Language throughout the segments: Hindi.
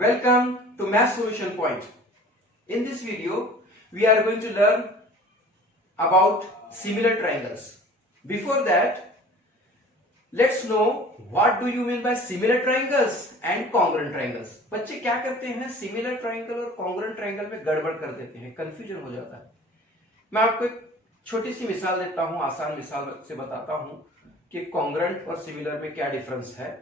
Welcome to Math Solution Point. In this video, we are going to learn about similar triangles. Before that, let's know what do you mean by similar triangles and congruent triangles. बच्चे क्या करते हैं, सिमिलर ट्राइंगल और कॉन्ग्रुएंट ट्राइंगल में गड़बड़ कर देते हैं, कंफ्यूजन हो जाता है। मैं आपको एक छोटी सी मिसाल देता हूं, आसान मिसाल से बताता हूं कि कॉन्ग्रुएंट और सिमिलर में क्या डिफरेंस है।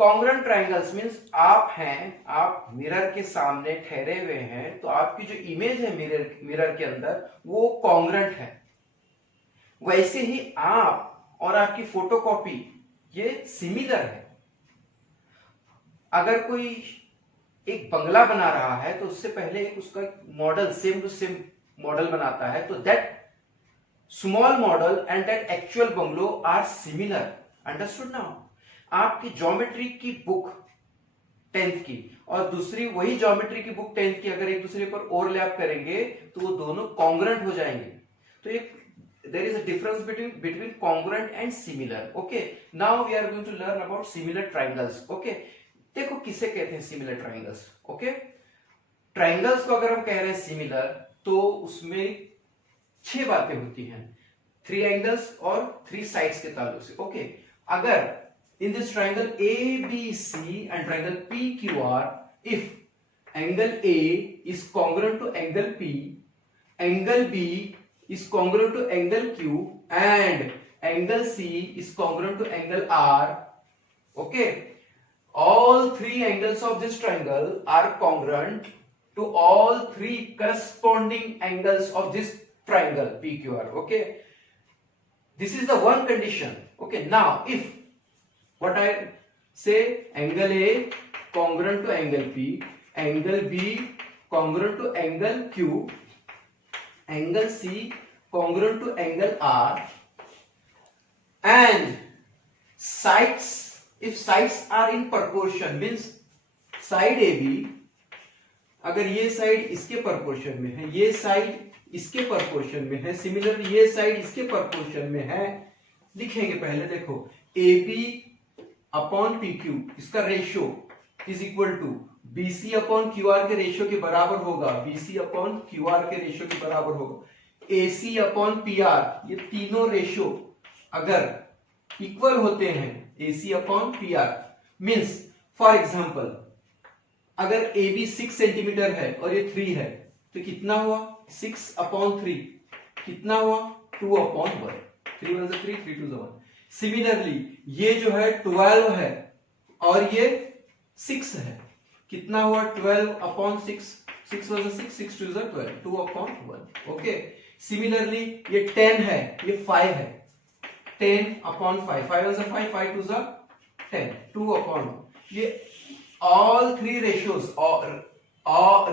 कॉन्ग्रुएंट ट्राइंगल्स मींस आप मिरर के सामने ठहरे हुए हैं, तो आपकी जो इमेज है मिरर के अंदर वो कॉन्ग्रुएंट है। वैसे ही आप और आपकी फोटोकॉपी ये सिमिलर है। अगर कोई एक बंगला बना रहा है तो उससे पहले एक उसका model same to same model बनाता है, तो that small model and that actual bungalow are similar. Understood now? आपकी ज्योमेट्री की बुक 10th की और दूसरी वही ज्योमेट्री की बुक 10th की अगर एक दूसरे पर ओवरलैप करेंगे तो वो दोनों कॉन्ग्रुएंट हो जाएंगे। तो एक there is a difference between congruent and similar. Okay, now we are going to learn about similar triangles. Okay, देखो किसे कहते हैं similar triangles. Okay, triangles को अगर हम कह रहे हैं similar तो उसमें 6 बातें होती हैं, 3 angles और 3 sides के ताल्लुक से। Okay, अगर in this triangle ABC and triangle PQR, if angle A is congruent to angle P, angle B is congruent to angle Q and angle C is congruent to angle R. Okay, all 3 angles of this triangle are congruent to all 3 corresponding angles of this triangle PQR. Okay, this is the one condition. Okay, now if what I say, angle A congruent to angle P, angle B congruent to angle Q, angle C congruent to angle R, and sides, if sides are in proportion means side AB, अगर ये साइड इसके proportion में है, ये साइड इसके proportion में है, सिमिलर ये साइड इसके proportion में है, लिखेंगे पहले। देखो AB अपॉन PQ इसका ratio is equal to BC upon QR के रेशियो के बराबर होगा, BC अपॉन QR के रेशियो के बराबर होगा, AC अपॉन PR, ये तीनों रेशियो अगर इक्वल होते हैं, AC upon PR means for example अगर AB 6 सेंटीमीटर है और ये 3 है तो कितना हुआ, 6 अपॉन 3 कितना हुआ, 2 अपॉन 1, 3 1 3 3 2 1। सिमिलरली ये जो है 12 है और ये 6 है, कितना हुआ, 12 अपॉन 6, 6 1 6 6 2 12, 2 अपॉन 1। ओके, सिमिलरली ये 10 है, ये 5 है, 10 अपॉन 5, 5 1 5 5 2 10, 2 अपॉन 1। ये all 3 ratios or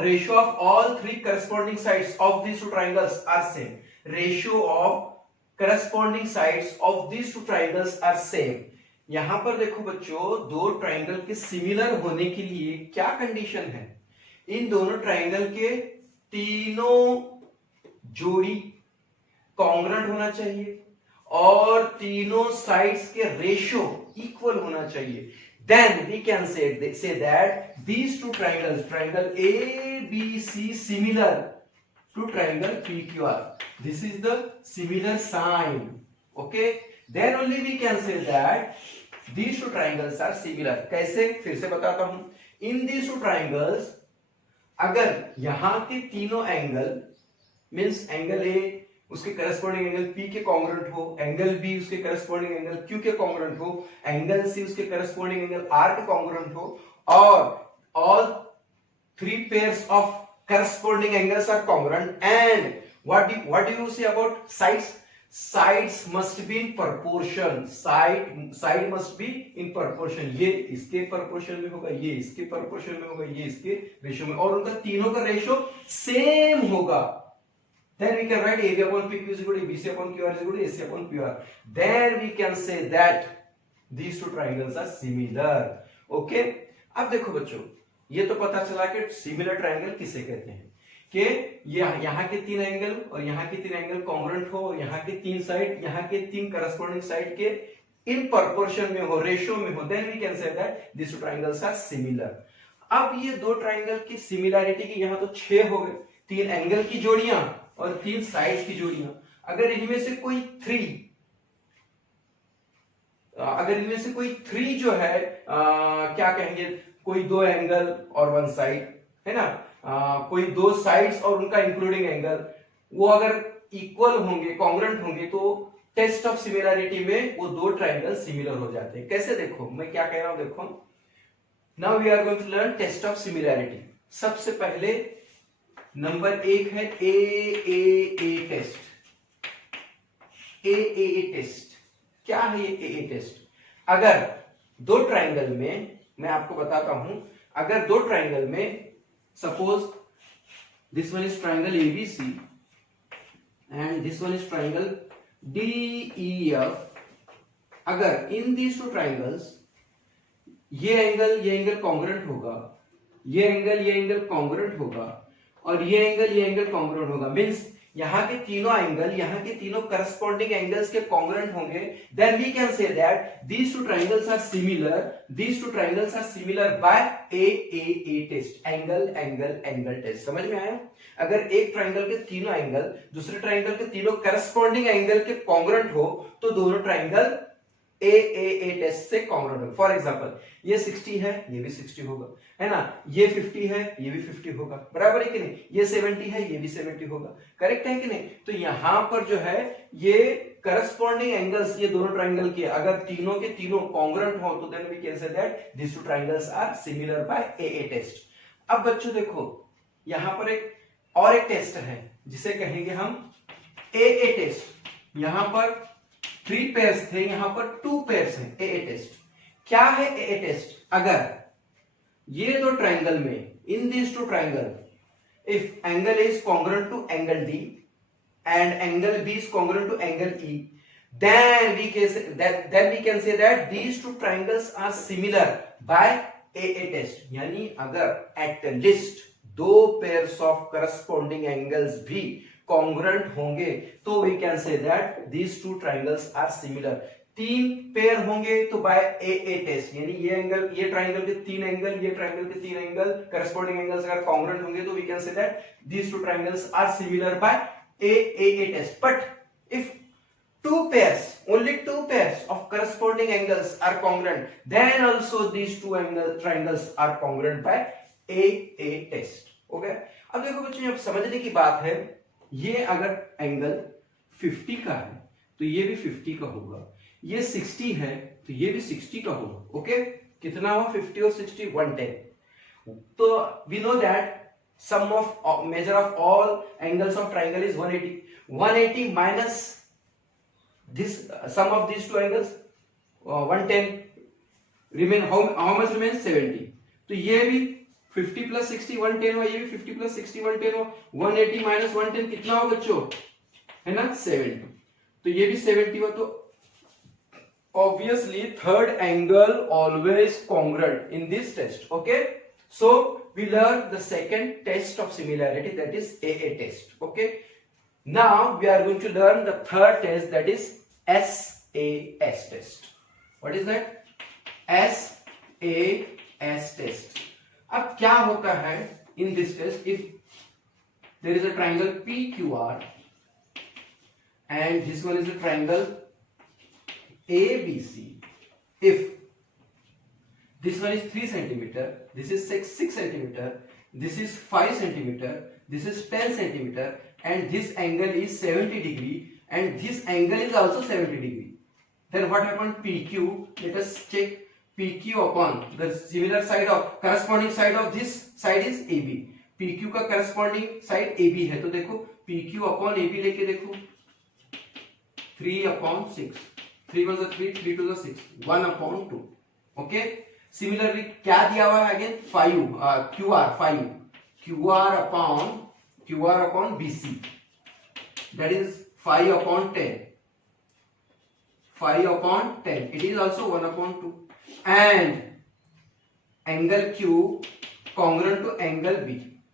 ratio of all 3 corresponding sides of these two triangles are same. Ratio of corresponding sides of these two triangles are same. यहां पर देखो बच्चों, दो ट्राइंगल के सिमिलर होने के लिए क्या कंडीशन है, इन दोनों ट्राइंगल के तीनों जोड़ी कॉन्ग्रुएंट होना चाहिए और तीनों साइड्स के रेशियो इक्वल होना चाहिए। Then we can say that these two triangles, triangle ABC similar to triangle PQR. This is the similar sign. Okay, then only we can say that these two triangles are similar. कैसे, फिर से बताता हूं। In these two triangles, अगर यहां के तीनों एंगल मींस एंगल A उसके करस्पॉन्डिंग एंगल P के कॉन्ग्रुएंट हो, एंगल B उसके करस्पॉन्डिंग एंगल Q के कॉन्ग्रुएंट हो, एंगल C उसके करस्पॉन्डिंग एंगल R के कॉन्ग्रुएंट हो, और all 3 pairs of corresponding angles are congruent, and what do you say about sides? Sides must be in proportion. Side must be in proportion. ये इसके proportion में होगा, ये इसके proportion में होगा, ये इसके रेशियो में, और उनका तीनों का रेशियो सेम होगा। Then we can write AB upon PQ is equal to BC upon QR is equal to AC upon PR. Then we can say that these two triangles are similar. Okay? अब देखो बच्चों, ये तो पता चला कि सिमिलर ट्राइंगल किसे कहते हैं, कि यहाँ के 3 एंगल और यहाँ के 3 एंगल कॉन्ग्रुएंट हो, यहाँ के 3 साइड, यहाँ के 3 करस्पॉन्डिंग साइड के इन प्रोपोर्शन में हो, रेशियो में हो, then we can say that this two triangles are similar. अब ये दो ट्राइंगल की सिमिलैरिटी की यहाँ तो 6 हो गए, 3 एंगल की जोड़ियां और 3 साइड की जोड़ियां। अगर इनमें से कोई 3 जो है क्या कहेंगे, कोई 2 एंगल और 1 साइड है ना, कोई 2 साइड्स और उनका इंक्लूडिंग एंगल, वो अगर इक्वल होंगे, कॉन्ग्रुएंट होंगे, तो टेस्ट ऑफ सिमिलैरिटी में वो दो ट्राइंगल सिमिलर हो जाते हैं। कैसे, देखो मैं क्या कह रहा हूं, देखो now we are going to learn test of similarity. सबसे पहले नंबर 1 है ए टेस्ट। ए टेस्ट क्या है? ये ए टेस्ट, अगर दो ट्राइंगल में, मैं आपको बताता हूं, अगर दो ट्राइंगल में suppose this one is triangle ABC and this one is triangle DEF, अगर इन दीज टू ट्राइंगल्स ये एंगल कॉन्ग्रुएंट होगा, ये एंगल कॉन्ग्रुएंट होगा और ये एंगल कॉन्ग्रुएंट होगा, मींस यहाँ के तीनों एंगल, यहाँ के तीनों करस्पॉन्डिंग एंगल्स के कॉन्ग्रुएंट होंगे, then we can say that these two triangles are similar by A test, angle test. समझ में आया? अगर एक ट्राइंगल के तीनों एंगल दूसरे ट्राइंगल के तीनों करस्पॉन्डिंग एंगल के कॉन्ग्रुएंट हो तो दोनों ट्राइंगल ए टेस्ट से कॉन्ग्रुएंट हो। फॉर एग्जांपल ये 60 है, ये भी 60 होगा, है ना, ये 50 है, ये भी 50 होगा, बराबर है कि नहीं, ये 70 है, ये भी 70 होगा, करेक्ट है कि नहीं। तो यहां पर जो है ये करस्पॉन्डिंग एंगल्स, ये दोनों ट्राइंगल के अगर तीनों के तीनों कॉन्ग्रुएंट हो तो then we can say that this two triangles are similar by A test. अब बच्चों देखो यहां पर एक और एक टेस्ट है जिसे कहेंगे हम ए टेस्ट। यहां पर 3 पेयर्स थे, यहां पर 2 पेयर्स हैं। ए टेस्ट क्या है? ए टेस्ट, अगर ये दो ट्राइंगल में, in this two triangle, if angle is congruent to angle D and angle B is congruent to angle E, then we can say that these two triangles are similar by a test। यानी अगर at least 2 pairs of corresponding angles भी congruent होंगे तो we can say that these two triangles are similar। 3 pair होंगे तो बाय ए टेस्ट, यानी ये एंगल, ये ट्राइंगल के 3 एंगल, ये ट्राइंगल के 3 एंगल, करस्पॉन्डिंग एंगल्स अगर कॉन्ग्रुएंट होंगे तो we can say that these two triangles are similar by A test. But if 2 pairs, only 2 pairs of corresponding angles are congruent, then also these two triangles are congruent by a test। Okay, अब देखो बच्चों, अब समझने की बात है, ये अगर एंगल 50 का है तो ये भी 50 का होगा, ये 60 है तो ये भी 60 का होगा। ओके, कितना हुआ? 50 और 60 110। तो we know that sum of measure of all angles of triangle is 180। 180 minus this sum of these two angles 110 remain, how much remains? 70। तो ये भी 50 plus 60 110 हुआ, ये भी 50 plus 60 110 हुआ, 180 minus 110 कितना होगा बच्चों? है ना, 70। तो ये भी 70 हुआ। तो obviously third angle always congruent in this test। okay, so we learn the second test of similarity, that is a test। okay, now we are going to learn the third test, that is SAS test। what is that? SAS test। अब क्या होता है in this test? if there is a triangle PQR and this one is a triangle ABC, if this one is 3 centimeter, this is 6 centimeter, this is 5 centimeter, this is 10 centimeter, and this angle is 70 degree, and this angle is also 70 degree, then what happened? PQ, let us check PQ upon the similar side of corresponding side of this side is AB। PQ का corresponding side AB है, तो देखो PQ upon AB लेके देखो 3/6, 3 1 3, 3 2 6, 1/2। ओके, सिमिलरली क्या दिया हुआ है again? 5 QR upon BC, that is 5/10, 5/10, it is also 1/2, and angle Q congruent to angle B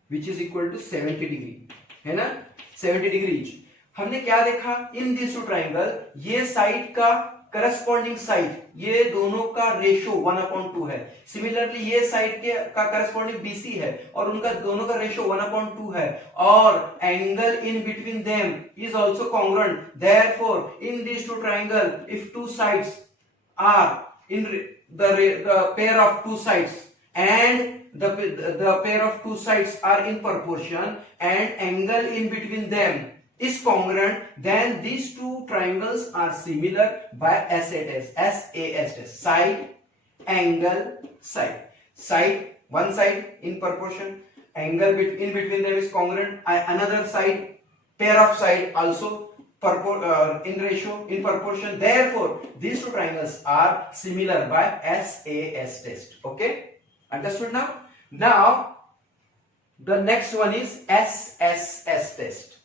which is equal to 70 degree, है ना, 70 डिग्री। हमने क्या देखा? इन दिस टू ट्राइंगल, ये साइड का करस्पॉन्डिंग साइड, ये दोनों का रेशो 1/2 है। सिमिलरली ये साइड के का करस्पॉन्डिंग BC है और उनका दोनों का रेशो 1/2 है, और angle in between them is also congruent. Therefore in this two triangle if two sides are in the pair of two sides and the pair of two sides are in proportion and angle in between them is congruent, then these two triangles are similar by SAS test. Side, angle, side. Side, one side in proportion, angle in between them is congruent, another side, pair of side also in ratio, in proportion. Therefore, these two triangles are similar by SAS test. Okay, understood now? Now, the next one is SSS test.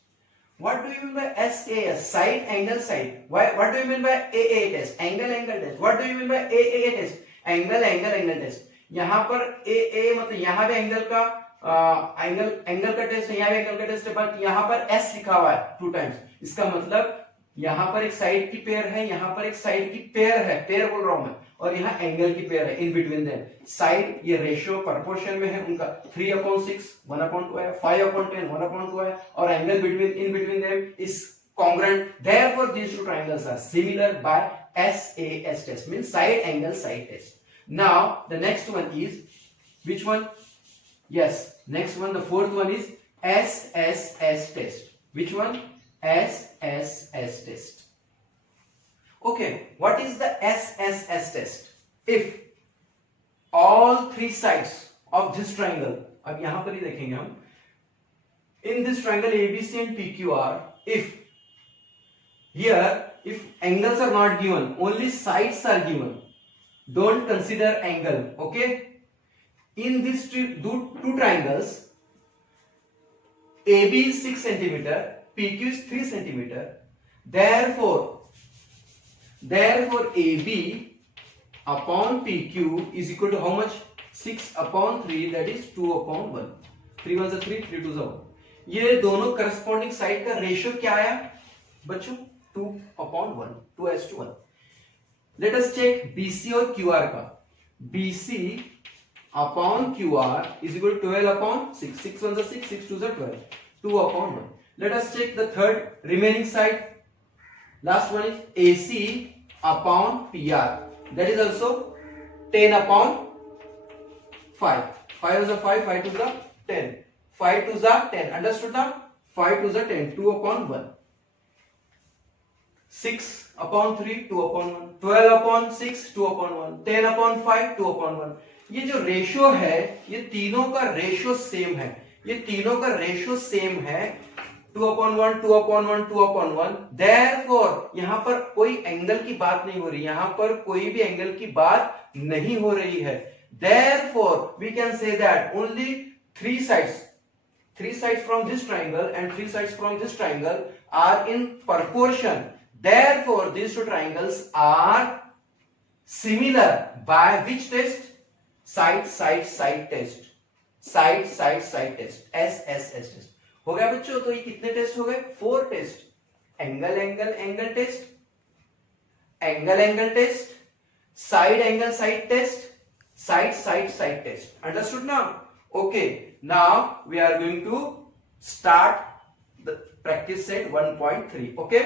What do you mean by SAS? Side, angle, side. What do you mean by AA test? Angle, angle test. What do you mean by AAA test? Angle, angle, angle test. यहाँ पर AA मतलब यहाँ पे एंगल का एंगल का टेस्ट है, यहाँ पे एंगल का टेस्ट है, बट यहाँ पर S लिखा हुआ है 2 टाइम्स। इसका मतलब यहाँ पर एक साइड की पेयर है, यहाँ पर एक साइड की पेयर है, पेयर बोल रहा हूं मैं, और यहाँ एंगल की पेयर है इन बिटवीन देम। साइड ये रेशियो प्रोपोर्शन में है उनका 3/6 1/2 है, 5/10 1/2 है, और angle between in between them is congruent. Therefore, these two triangles are similar by SAS test, means side angle side test. Now the next one is which one? Yes, next one, the fourth one is SSS test. Which one? SSS test. Okay, what is the SSS test? If all three sides of this triangle, अब यहां पर ही देखेंगे हम, in this triangle ABC and PQR, if angles are not given, only sides are given, don't consider angle. Okay, in these two triangles, AB is 6 centimeter, PQ is 3 centimeter. Therefore AB upon PQ is equal to how much? 6/3, that is 2/1. 3 1 is 3, 3 2 is 1. ये दोनों करस्पॉन्डिंग साइड का रेशियो क्या आया बच्चों? 2/1, 2:1. लेट अस चेक BC और QR का। BC upon QR is equal to 12/6. 6 1 is 6, 6 2 is 12. 2/1. Let us check the third remaining side. Last one is AC upon PR. That is also 10/5. 5 is 5, 5 2 is 10. 5 2 is 10. Understood now? 5 2 is 10. 2/1. 6/3, 2/1. 12/6, 2/1. 10/5, 2/1. ये जो रेशियो है, ये तीनों का रेशियो सेम है। ये तीनों का रेशियो सेम है, 2/1, 2/1, 2/1. Therefore, यहाँ पर कोई एंगल की बात नहीं हो रही, यहाँ पर कोई भी एंगल की बात नहीं हो रही है। Therefore, we can say that only three sides from this triangle and three sides from this triangle are in proportion. Therefore, these two triangles are similar by which test? Side test. Side test. SSS test. हो गया बच्चों? तो ये कितने टेस्ट हो गए? 4 test. Angle test, angle test, side test, side test. Understood now? Okay, now we are going to start the practice set 1.3. Okay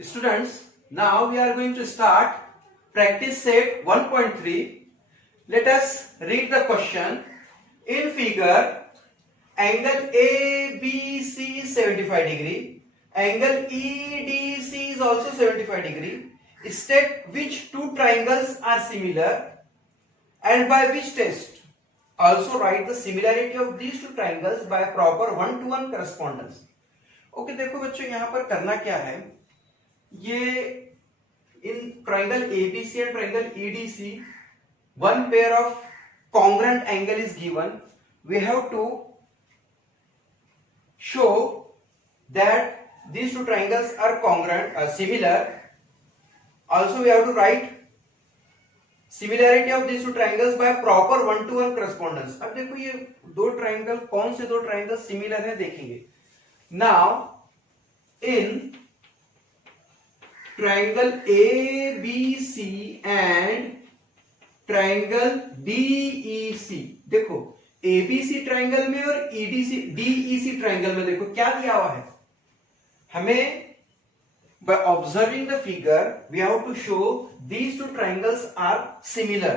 students, now we are going to start practice set 1.3. Let us read the question. In figure, angle ABC is 75 degree, angle EDC is also 75 degree. State which two triangles are similar and by which test. Also write the similarity of these two triangles by proper 1-to-1 correspondence. Okay, देखो बच्चों, यहाँ पर करना क्या है, ये in triangle ABC and triangle EDC, one pair of congruent angle is given. We have to show that these two triangles are congruent, similar. Also, we have to write similarity of these two triangles by proper 1-to-1 correspondence. अब देखो ये दो ट्राइंगल, कौन से दो ट्राइंगल सिमिलर है देखेंगे. Now, in triangle ABC and triangle DEC। देखो ABC ट्राइंगल में और DEC ट्राइंगल में देखो क्या दिया हुआ है हमें। by observing the figure we have to show these two triangles are similar।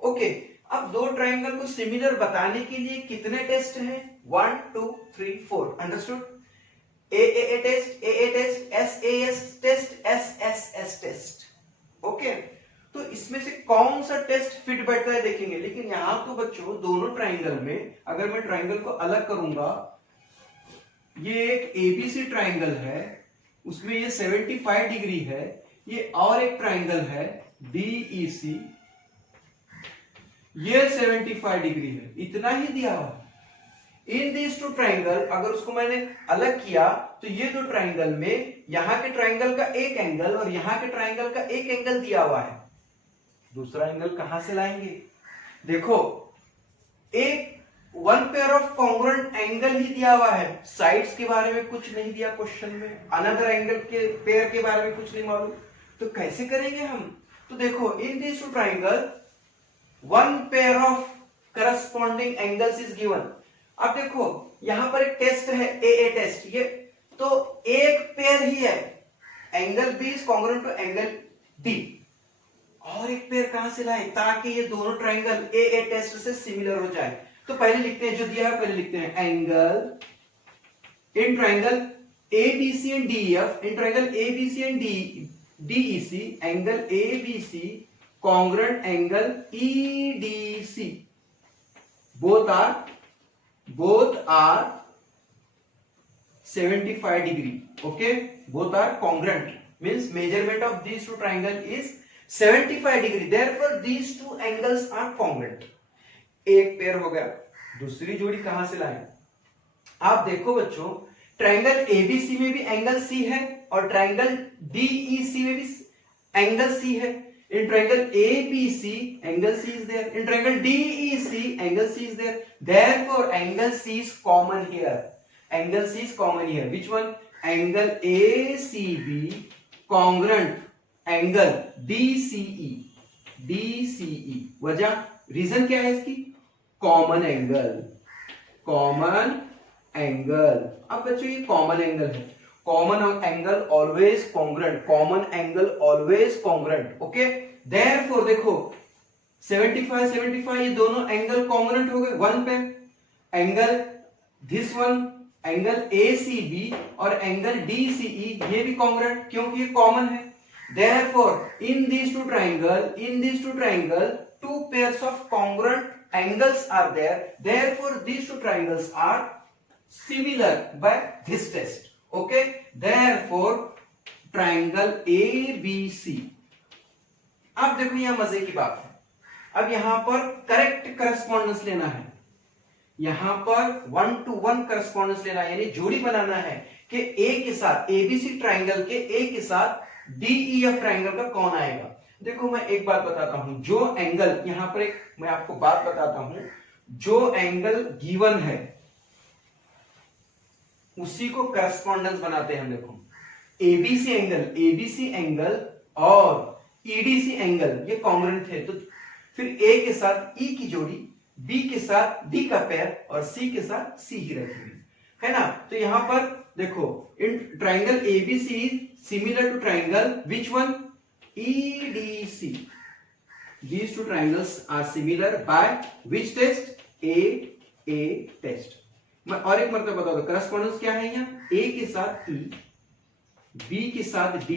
Okay, अब दो ट्राइंगल को सिमिलर बताने के लिए कितने टेस्ट हैं? 1 2 3 4। Understood? AAA test, AA test, SAS test, SSS test. Okay, तो इसमें से कौन सा टेस्ट फिट बैठता है देखेंगे। लेकिन यहां तो बच्चों दोनों ट्राइंगल में अगर मैं ट्राइंगल को अलग करूंगा, ये एक ABC ट्राइंगल है, उसमें ये 75 डिग्री है, ये और एक ट्राइंगल है DEC, ये 75 डिग्री है, इतना ही दिया हुआ। इन दिस टू ट्राइंगल अगर उसको मैंने अलग किया तो ये दो ट्राइंगल में यहां के ट्राइंगल का एक एंगल और यहां के ट्राइंगल का एक एंगल दिया हुआ है। दूसरा एंगल कहां से लाएंगे? देखो, एक one pair of congruent angle ही दिया हुआ है, साइड्स के बारे में कुछ नहीं दिया क्वेश्चन में, अनदर एंगल के पेयर के बारे में कुछ नहीं मालूम, तो कैसे करेंगे हम? तो देखो, in this two triangle one pair of corresponding angles is given. अब देखो यहां पर एक टेस्ट है AA टेस्ट, ये तो एक पेयर ही है, angle B is congruent to angle D, और एक पेयर कहां से लाए ताकि ये दोनों ट्राइंगल AA टेस्ट से सिमिलर हो जाए। तो पहले लिखते हैं जो दिया है, पहले लिखते हैं angle in triangle ABC and DEF, in triangle ABC and DEC, angle ABC congruent angle EDC, both are 75 degree। okay, both are congruent means measurement of these two triangle is 75 degree, therefore these two angles are congruent। एक पेयर हो गया। दूसरी जोड़ी कहां से लाएं? आप देखो बच्चों, ट्राइंगल ABC में भी एंगल C है और ट्राइंगल DEC में भी एंगल C है। In triangle ABC, angle C is there. In triangle DEC, angle C is there. Therefore, angle C is common here. Angle C is common here. Which one? Angle ACB congruent angle DCE. DCE. वजह, रीजन क्या है इसकी? Common angle. Common angle. अब बच्चों ये कॉमन एंगल है। Common angle always congruent, common angle always congruent, okay? Therefore देखो 75 75 ये दोनों एंगल congruent हो गए, वन पे angle this one angle ACB और एंगल DCE ये भी congruent क्योंकि ये कॉमन है। Therefore in these two triangle two pairs of congruent angles are there, therefore these two triangles are similar by this test। Okay, therefore triangle ABC। अब देखो यहां मजे की बात है, अब यहां पर करेक्ट करस्पॉन्डेंस लेना है, यहां पर 1 to 1 करस्पॉन्डेंस लेना है, यानी जोड़ी बनाना है कि A के साथ ABC ट्राइंगल के A के साथ DEF ट्राइंगल का कौन आएगा। देखो मैं एक बात बताता हूं, जो एंगल यहां पर एक मैं आपको बात बताता हूं, जो एंगल गिवन है उसी को करस्पॉन्डेंस बनाते हैं हम। देखो ABC एंगल और EDC एंगल ये कॉन्ग्रुएंट थे, तो फिर A के साथ E की जोड़ी, B के साथ D का पेयर और C के साथ C ही रखेंगे, है ना। तो यहां पर देखो in triangle ABC similar to triangle which one? EDC। These two triangles are similar by which test? AA test। मैं और एक मरतबा बता दो, करस्पॉन्डेंस क्या है यहाँ? A के साथ E, B के साथ D,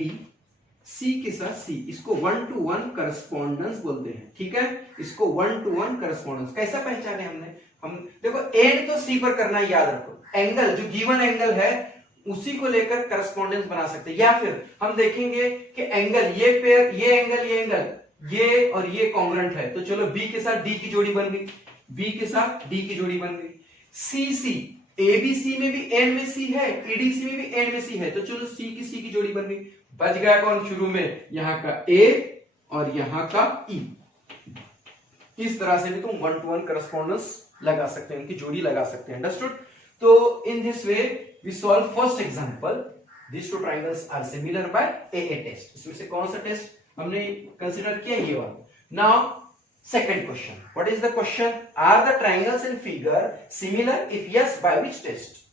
C के साथ C, इसको 1 to 1 करस्पॉन्डेंस बोलते हैं, ठीक है। इसको 1 to 1 करस्पॉन्डेंस कैसा पहचाने हमने? हम देखो एंड तो C पर करना है, याद रखो, एंगल जो गिवन एंगल है उसी को लेकर करस्पॉन्डेंस बना सकते हैं, या फिर हम देखेंगे कि एंगल ये पेयर, ये एंगल, ये और ये कॉन्ग्रुएंट है, तो चलो B के साथ D की जोड़ी बन गई, B के साथ D की जोड़ी बन गई। CC, ABC में भी एंड में C है, EDC में भी एंड में C है, तो चलो C की जोड़ी बन गई। बच गया कौन शुरू में? यहाँ का A और यहाँ का E। इस तरह से भी तुम 1 to 1 करस्पॉन्डेंस लगा सकते हैं, उनकी जोड़ी लगा सकते हैं। अंडरस्टूड? तो in this way we solve first example. These two triangles are similar by AA test. इसमें से कौन सा टेस्ट हमने कंसीडर किया? ये वाला. Now second question. What is the question? Are the triangles in figure similar? If yes, by which test?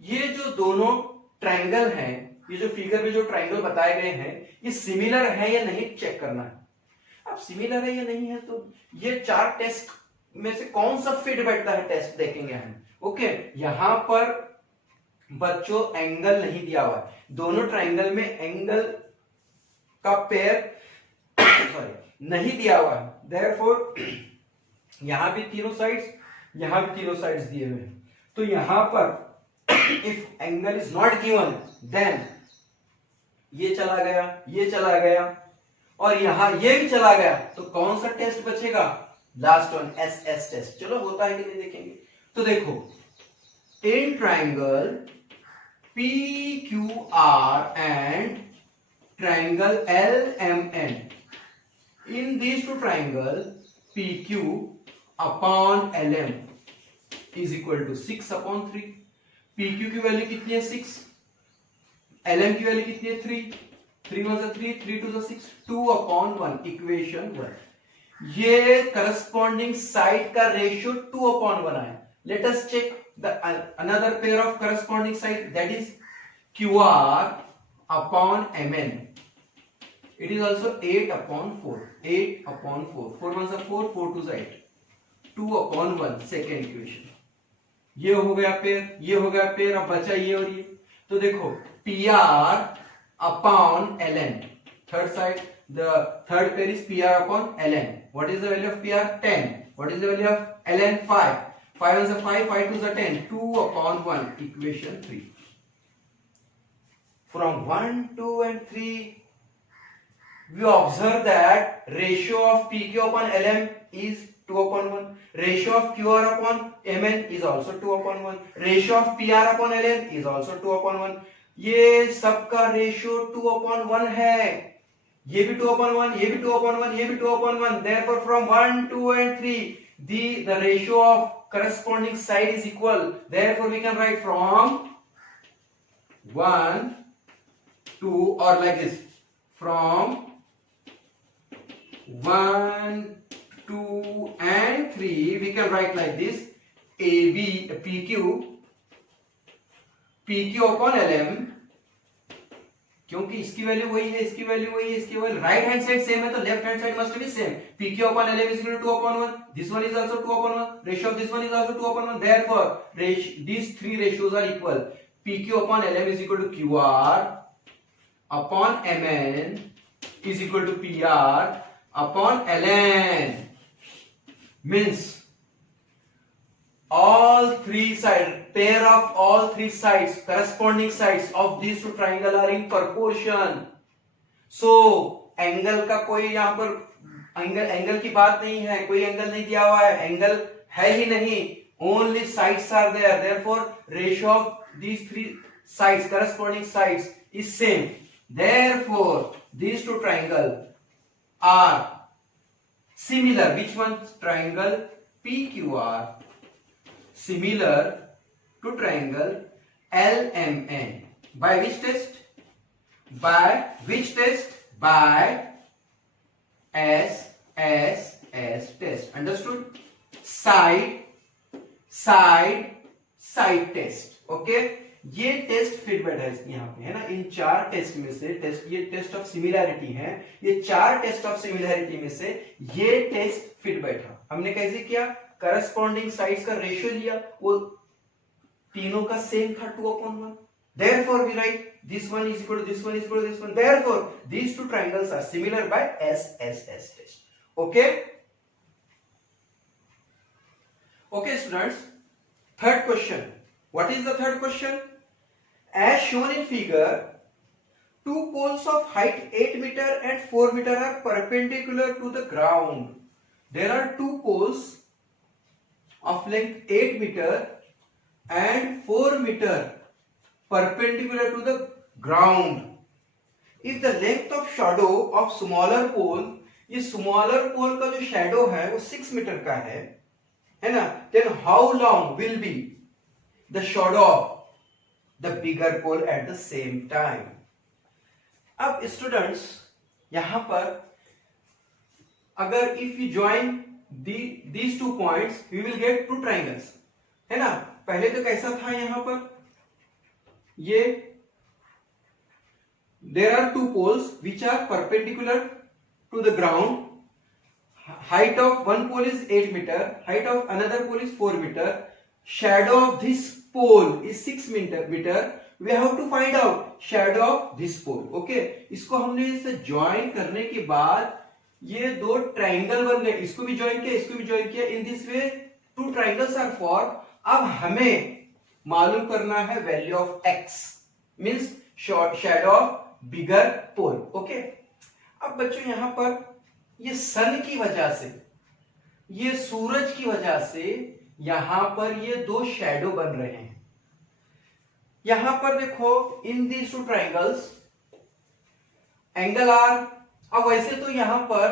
ये जो दोनों ट्रायंगल हैं, ये जो फिगर में जो ट्रायंगल बताए गए हैं, ये सिमिलर है या नहीं चेक करना है. अब सिमिलर है या नहीं है तो ये चार टेस्ट में से कौन सा फिट बैठता है टेस्ट देखेंगे हम. ओके, यहां पर बच्चों एंगल नहीं दिया हुआ है. दोनों ट्रायंगल में एंगल का पेयर सॉरी नहीं दिया हुआ है. देयरफॉर यहां भी तीनों साइड्स, यहां भी तीनों साइड्स दिए हुए हैं. तो यहां पर if angle is not given then ये चला गया, ये चला गया और यहां ये भी चला गया. तो कौन सा टेस्ट बचेगा? Last one, S S test. चलो होता है कि नहीं देखेंगे. तो देखो, in triangle PQR and triangle LMN, in these two triangle PQ upon LM is equal to 6 upon 3. PQ की वैल्यू कितनी है? 6. LM की वैल्यू कितनी है? 3. 3 1 is 3, 3 2 is 6, 2 upon 1. इक्वेशन 1. ये करस्पॉन्डिंग साइड का रेशियो 2 upon 1 आया. Let us check the another pair of corresponding side, that is QR upon MN. It is also 8 upon 4. 8 upon 4. 4 1 is 4, 4 2 is 8. 2 upon 1. Second equation. ये हो गया पेयर, ये हो गया पेयर. अब बचा ये और ये. तो देखो, PR upon LN. Third side, the third pair is PR upon LN. What is the value of PR? 10. What is the value of LN? 5. 5 1 is 5, 5 2 is 10. 2 upon 1. Equation 3. From 1, 2 and 3, we observe that ratio of PQ upon LM is 2 upon 1. Ratio of QR upon MN is also 2 upon 1. Ratio of PR upon LN is also 2 upon 1. ये सबका रेशियो 2 upon 1 है. ये भी 2 upon 1, ये भी 2 upon 1, ये भी 2 upon 1. Therefore, from 1, 2 and 3, the ratio of corresponding side is equal. Therefore, we can write from 1, 2 or like this. From 1, 2 and 3 we can write like this. AB PQ upon LM, क्योंकि इसकी वैल्यू वही है, इसकी वैल्यू वही है, इसकी value right hand side same है तो left hand side must be same. PQ upon LM is equal to 2 upon 1. This one is also 2 upon 1. Ratio of this one is also 2 upon 1. Therefore, these three ratios are equal. PQ upon LM is equal to QR upon MN is equal to PR upon LN. Means all three sides, pair of all three sides, corresponding sides of these two triangle are in proportion. So angle का कोई यहाँ पर एंगल की बात नहीं है, कोई एंगल नहीं दिया हुआ है, एंगल है ही नहीं, only sides are there. Therefore, ratio of these three sides, corresponding sides, is same. Therefore, these two triangles are similar. Which one? Triangle PQR similar to triangle LMN. By which test? By which test? By SSS test. Understood? Side test. Okay? ये टेस्ट फिट बैठा है यहाँ पे, है ना. इन चार टेस्ट में से ये टेस्ट ऑफ सिमिलैरिटी है. ये चार टेस्ट ऑफ सिमिलैरिटी में से ये टेस्ट फिट बैठा. हमने कैसे किया? करस्पॉन्डिंग साइड्स का रेशियो लिया, वो तीनों का सेम था 2 upon 1. Therefore, we write this one is equal to this one is equal to this one. Therefore, these two triangles are similar by SSS test. Okay? Okay, students. Third question. What is the third question? As shown in figure, two poles of height 8 meter and 4 meter are perpendicular to the ground. There are two poles of length 8 meter and 4 meter perpendicular to the ground. If the length of shadow of smaller pole, ये smaller pole का जो shadow है वो 6 meter का है ना, then how long will be the shadow of the bigger pole at the same time. अब स्टूडेंट्स यहां पर अगर if you join these two points we will get two triangles, है ना। पहले तो कैसा था यहां पर, ये there are two poles which are perpendicular to the ground, height of one pole is 8 meter, height of another pole is 4 meter, shadow of this pole is 6 meter, we have to find out shadow of this pole। okay, इसको हमने इसे ज्वाइन करने के बाद ये दो ट्राइंगल बन गए, इसको भी ज्वाइन किया, इसको भी ज्वाइन किया, in this way two triangles are form. अब हमें मालूम करना है value of x means shadow of bigger pole. Okay, अब बच्चों यहां पर ये सन की वजह से, ये सूरज की वजह से यहां पर ये दो शैडो बन रहे हैं। यहां पर देखो in these two triangles angle are, अब वैसे तो यहां पर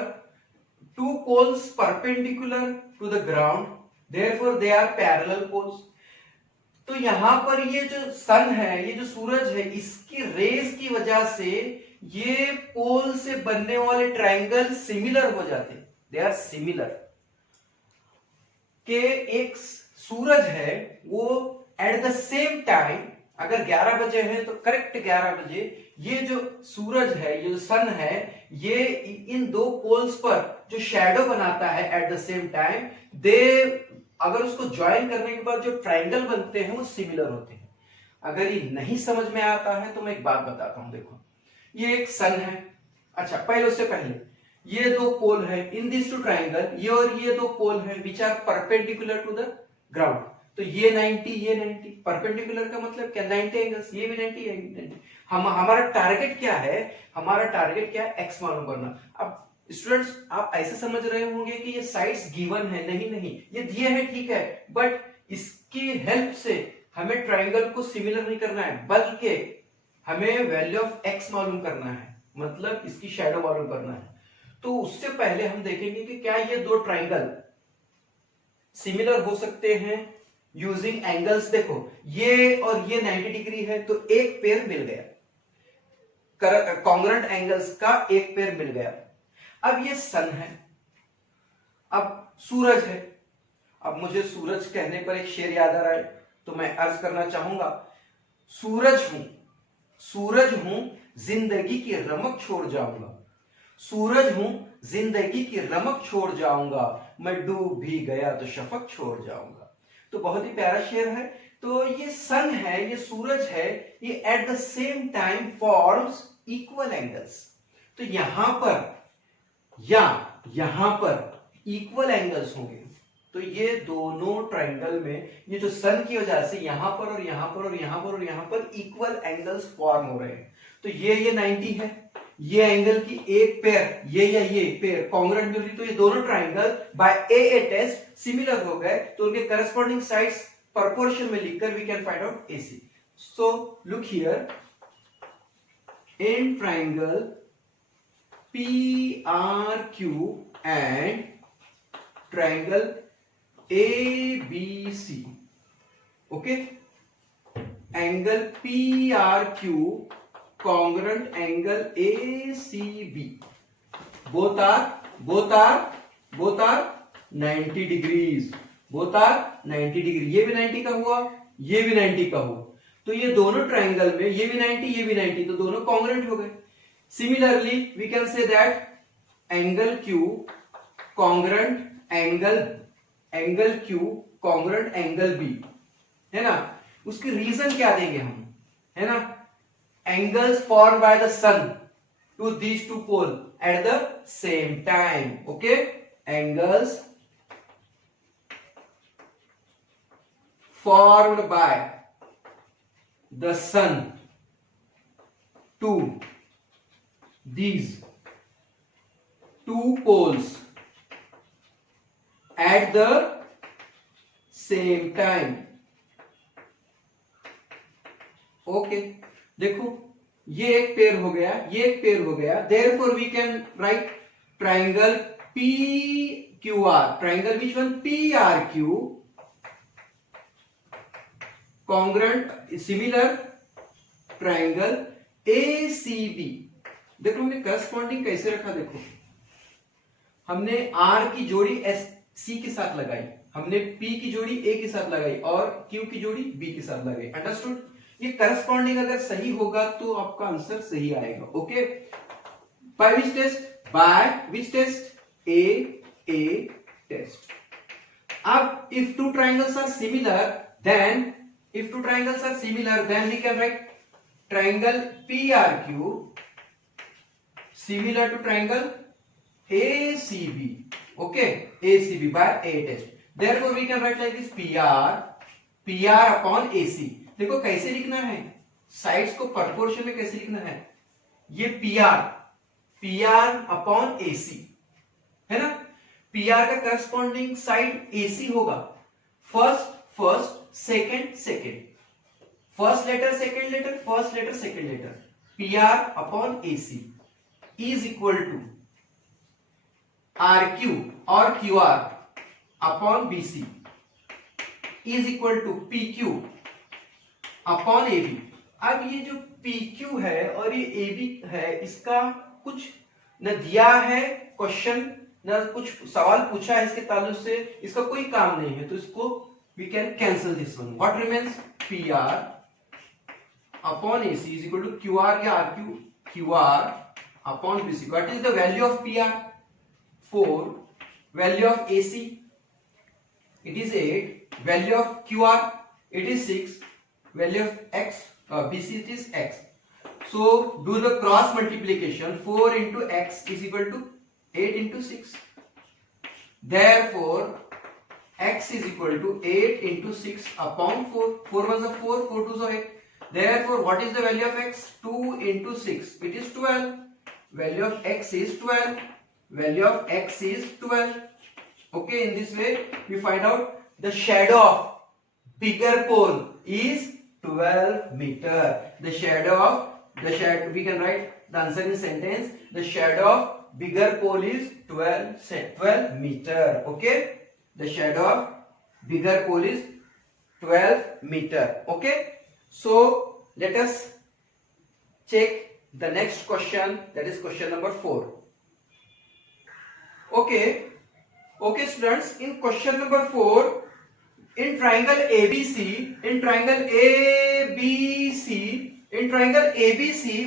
two poles perpendicular to the ground, therefore they are parallel poles. तो यहां पर ये जो सन है, ये जो सूरज है, इसकी रेज की वजह से ये पोल से बनने वाले ट्रायंगल सिमिलर हो जाते, दे आर सिमिलर। के एक सूरज है वो एट द सेम टाइम, अगर 11 बजे है तो करेक्ट 11 बजे ये जो सूरज है, ये जो सन है, ये इन दो पोल्स पर जो शैडो बनाता है एट द सेम टाइम, दे अगर उसको ज्वाइन करने के बाद जो ट्रायंगल बनते हैं वो सिमिलर होते हैं। अगर ये नहीं समझ में आता है तो मैं एक बात बताता हूं। देखो ये एक सन है, अच्छा पहले उससे पहले ये दो पोल है इन दिस टू ट्रायंगल, ये और ये दो पोल है which are perpendicular to the ground. तो ये 90, ये 90, परपेंडिकुलर का मतलब क्या, 90 एंगल्स, ये भी 90 है 90। हमारा टारगेट क्या है, हमारा टारगेट क्या है, एक्स मालूम करना। अब स्टूडेंट्स आप ऐसे समझ रहे होंगे कि ये साइड्स गिवन है, नहीं ये दिए है ठीक है, बट इसकी हेल्प से हमें ट्रायंगल को सिमिलर नहीं करना है, बल्कि हमें वैल्यू ऑफ एक्स मालूम करना है, मतलब इसकी शैडो मालूम करना है। तो उससे पहले हम देखेंगे कि क्या ये दो ट्रायंगल सिमिलर हो सकते हैं यूजिंग एंगल्स। देखो ये और ये 90 डिग्री है तो एक पेयर मिल गया, कॉन्ग्रुएंट एंगल्स का एक पेयर मिल गया। अब ये सन है, अब सूरज है। अब मुझे सूरज कहने पर एक शेर याद आ रहा है तो मैं अर्ज करना चाहूंगा, सूरज हूं जिंदगी की रमक छोड़ जाऊंगा, सूरज हूं जिंदगी की रमक छोड़ जाऊंगा, मैं डूब भी गया तो शफक छोड़ जाऊंगा। तो बहुत ही प्यारा शेर है। तो ये सन है, ये सूरज है, ये eight the same time forms equal angles. तो यहां पर या यहां पर इक्वल एंगल्स होंगे। तो ये दोनों ट्रायंगल में ये जो सन की वजह से यहां पर और यहां पर और यहां पर और यहां पर इक्वल एंगल्स फॉर्म हो रहे हैं। तो ये 90 है, ये एंगल की एक पेयर, ये या ये पेयर कॉन्ग्रुएंट मिल रही, तो ये दोनों triangle by A test similar हो गए। तो उनके करस्पॉन्डिंग साइड्स प्रोपोर्शन में लिखकर we can find out AC। So look here, in triangle PRQ and triangle ABC, okay, angle PRQ congruent angle ACB, both are 90 degrees, both are 90 degree। ये भी 90 का हुआ, ये भी 90 का हुआ, तो ये दोनों ट्रायंगल में ये भी 90 ये भी 90, तो दोनों कॉन्ग्रुएंट हो गए। Similarly, we can say that angle Q congruent angle Q congruent angle B, है ना। उसकी रीजन क्या देंगे हम, है ना, angles formed by the sun to these two poles at the same time, okay, angles formed by the sun to these two poles at the same time, okay. देखो ये एक पेयर हो गया, ये एक पेयर हो गया, therefore we can write triangle PQR, triangle which one, PRQ congruent similar triangle ACB। देखो हमने करस्पॉन्डिंग कैसे रखा, देखो हमने R की जोड़ी C के साथ लगाई, हमने P की जोड़ी A के साथ लगाई और Q की जोड़ी B के साथ लगाई। अंडरस्टूड? ये करस्पॉन्डिंग अगर सही होगा तो आपका आंसर सही आएगा। Okay, by which test? By which test? A test. अब if two triangles are similar, then if two triangles are similar, then we can write triangle PRQ similar to triangle ACB. Okay, ACB by A test. Therefore we can write like this, PR upon AC. देखो कैसे लिखना है, साइड्स को प्रोपोर्शन में कैसे लिखना है, ये PR अपॉन AC है ना। PR का करस्पॉन्डिंग साइड AC होगा, first second, first letter second letter, first letter second letter. PR upon AC is equal to RQ और QR upon BC is equal to PQ upon AB। अब ये जो PQ है और ये AB है, इसका कुछ न दिया है क्वेश्चन, न कुछ सवाल पूछा है इसके ताल्लुक से, इसका कोई काम नहीं है, तो इसको we can cancel this one. What remains? PR upon AC is equal to QR या RQ, QR upon BC। What is the value of PR? 4, value of AC it is 8, value of QR it is 6, value of X BC it is X. So do the cross multiplication, 4 into X is equal to 8 into 6. Therefore X is equal to 8 into 6 upon 4. 4 was a 4, 4 2 is 8. Therefore what is the value of X? 2 into 6 it is 12. Value of X is 12. Value of X is 12. Okay, in this way we find out the shadow of bigger pole is 12 meter. The shadow we can write the answer in sentence. The shadow of bigger pole is 12 meter. Okay, the shadow of bigger pole is 12 meter. Okay, so let us check the next question, that is question number 4. Okay students, in question number 4, in triangle ABC,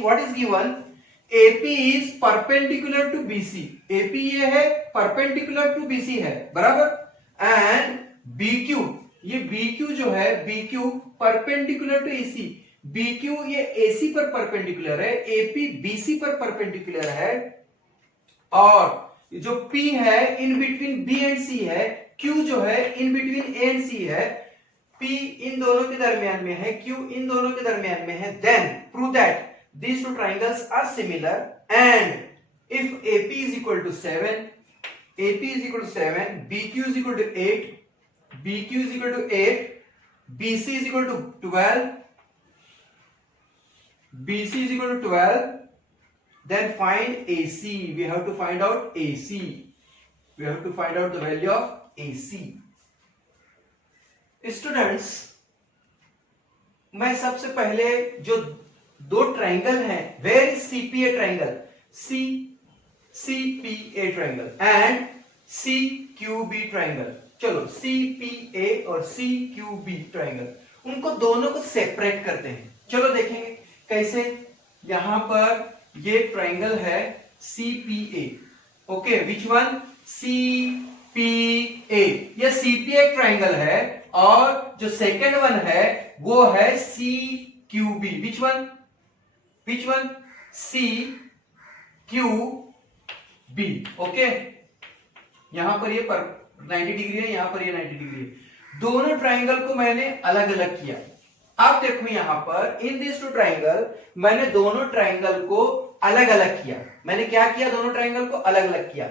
what is given? AP is perpendicular to BC. AP ये है perpendicular to BC है, बराबर। and BQ, ये BQ जो है, BQ perpendicular to AC, BQ ये AC पर perpendicular है, AP BC पर perpendicular है, और जो P है in between B and C है, Q जो है in between A and C है, P इन दोनों के दरमियान में है, Q इन दोनों के दरमियान में है, then prove that these two triangles are similar, and if AP is equal to 7, BQ is equal to 8, BC is equal to 12, then find AC. We have to find out AC. We have to find out the value of AC. Students, मैं सबसे पहले जो दो ट्राइंगल हैं, where is CPA triangle? CPA triangle and CQB triangle. चलो CPA और CQB triangle, उनको दोनों को सेपरेट करते हैं। चलो देखेंगे कैसे। यहां पर ये ट्राइंगल है CPA। Okay, which one? CPA। ये CPA ट्राइंगल है, और जो सेकंड वन है वो है CQB। Which one? CQB। Okay, यहां पर ये 90 डिग्री है, यहां पर ये 90 डिग्री है। दोनों ट्राइंगल को मैंने अलग अलग किया। अब देखो यहां पर इन दिस टू ट्राइंगल, मैंने दोनों ट्राइंगल को अलग अलग किया। मैंने क्या किया? दोनों ट्राइंगल को अलग अलग किया।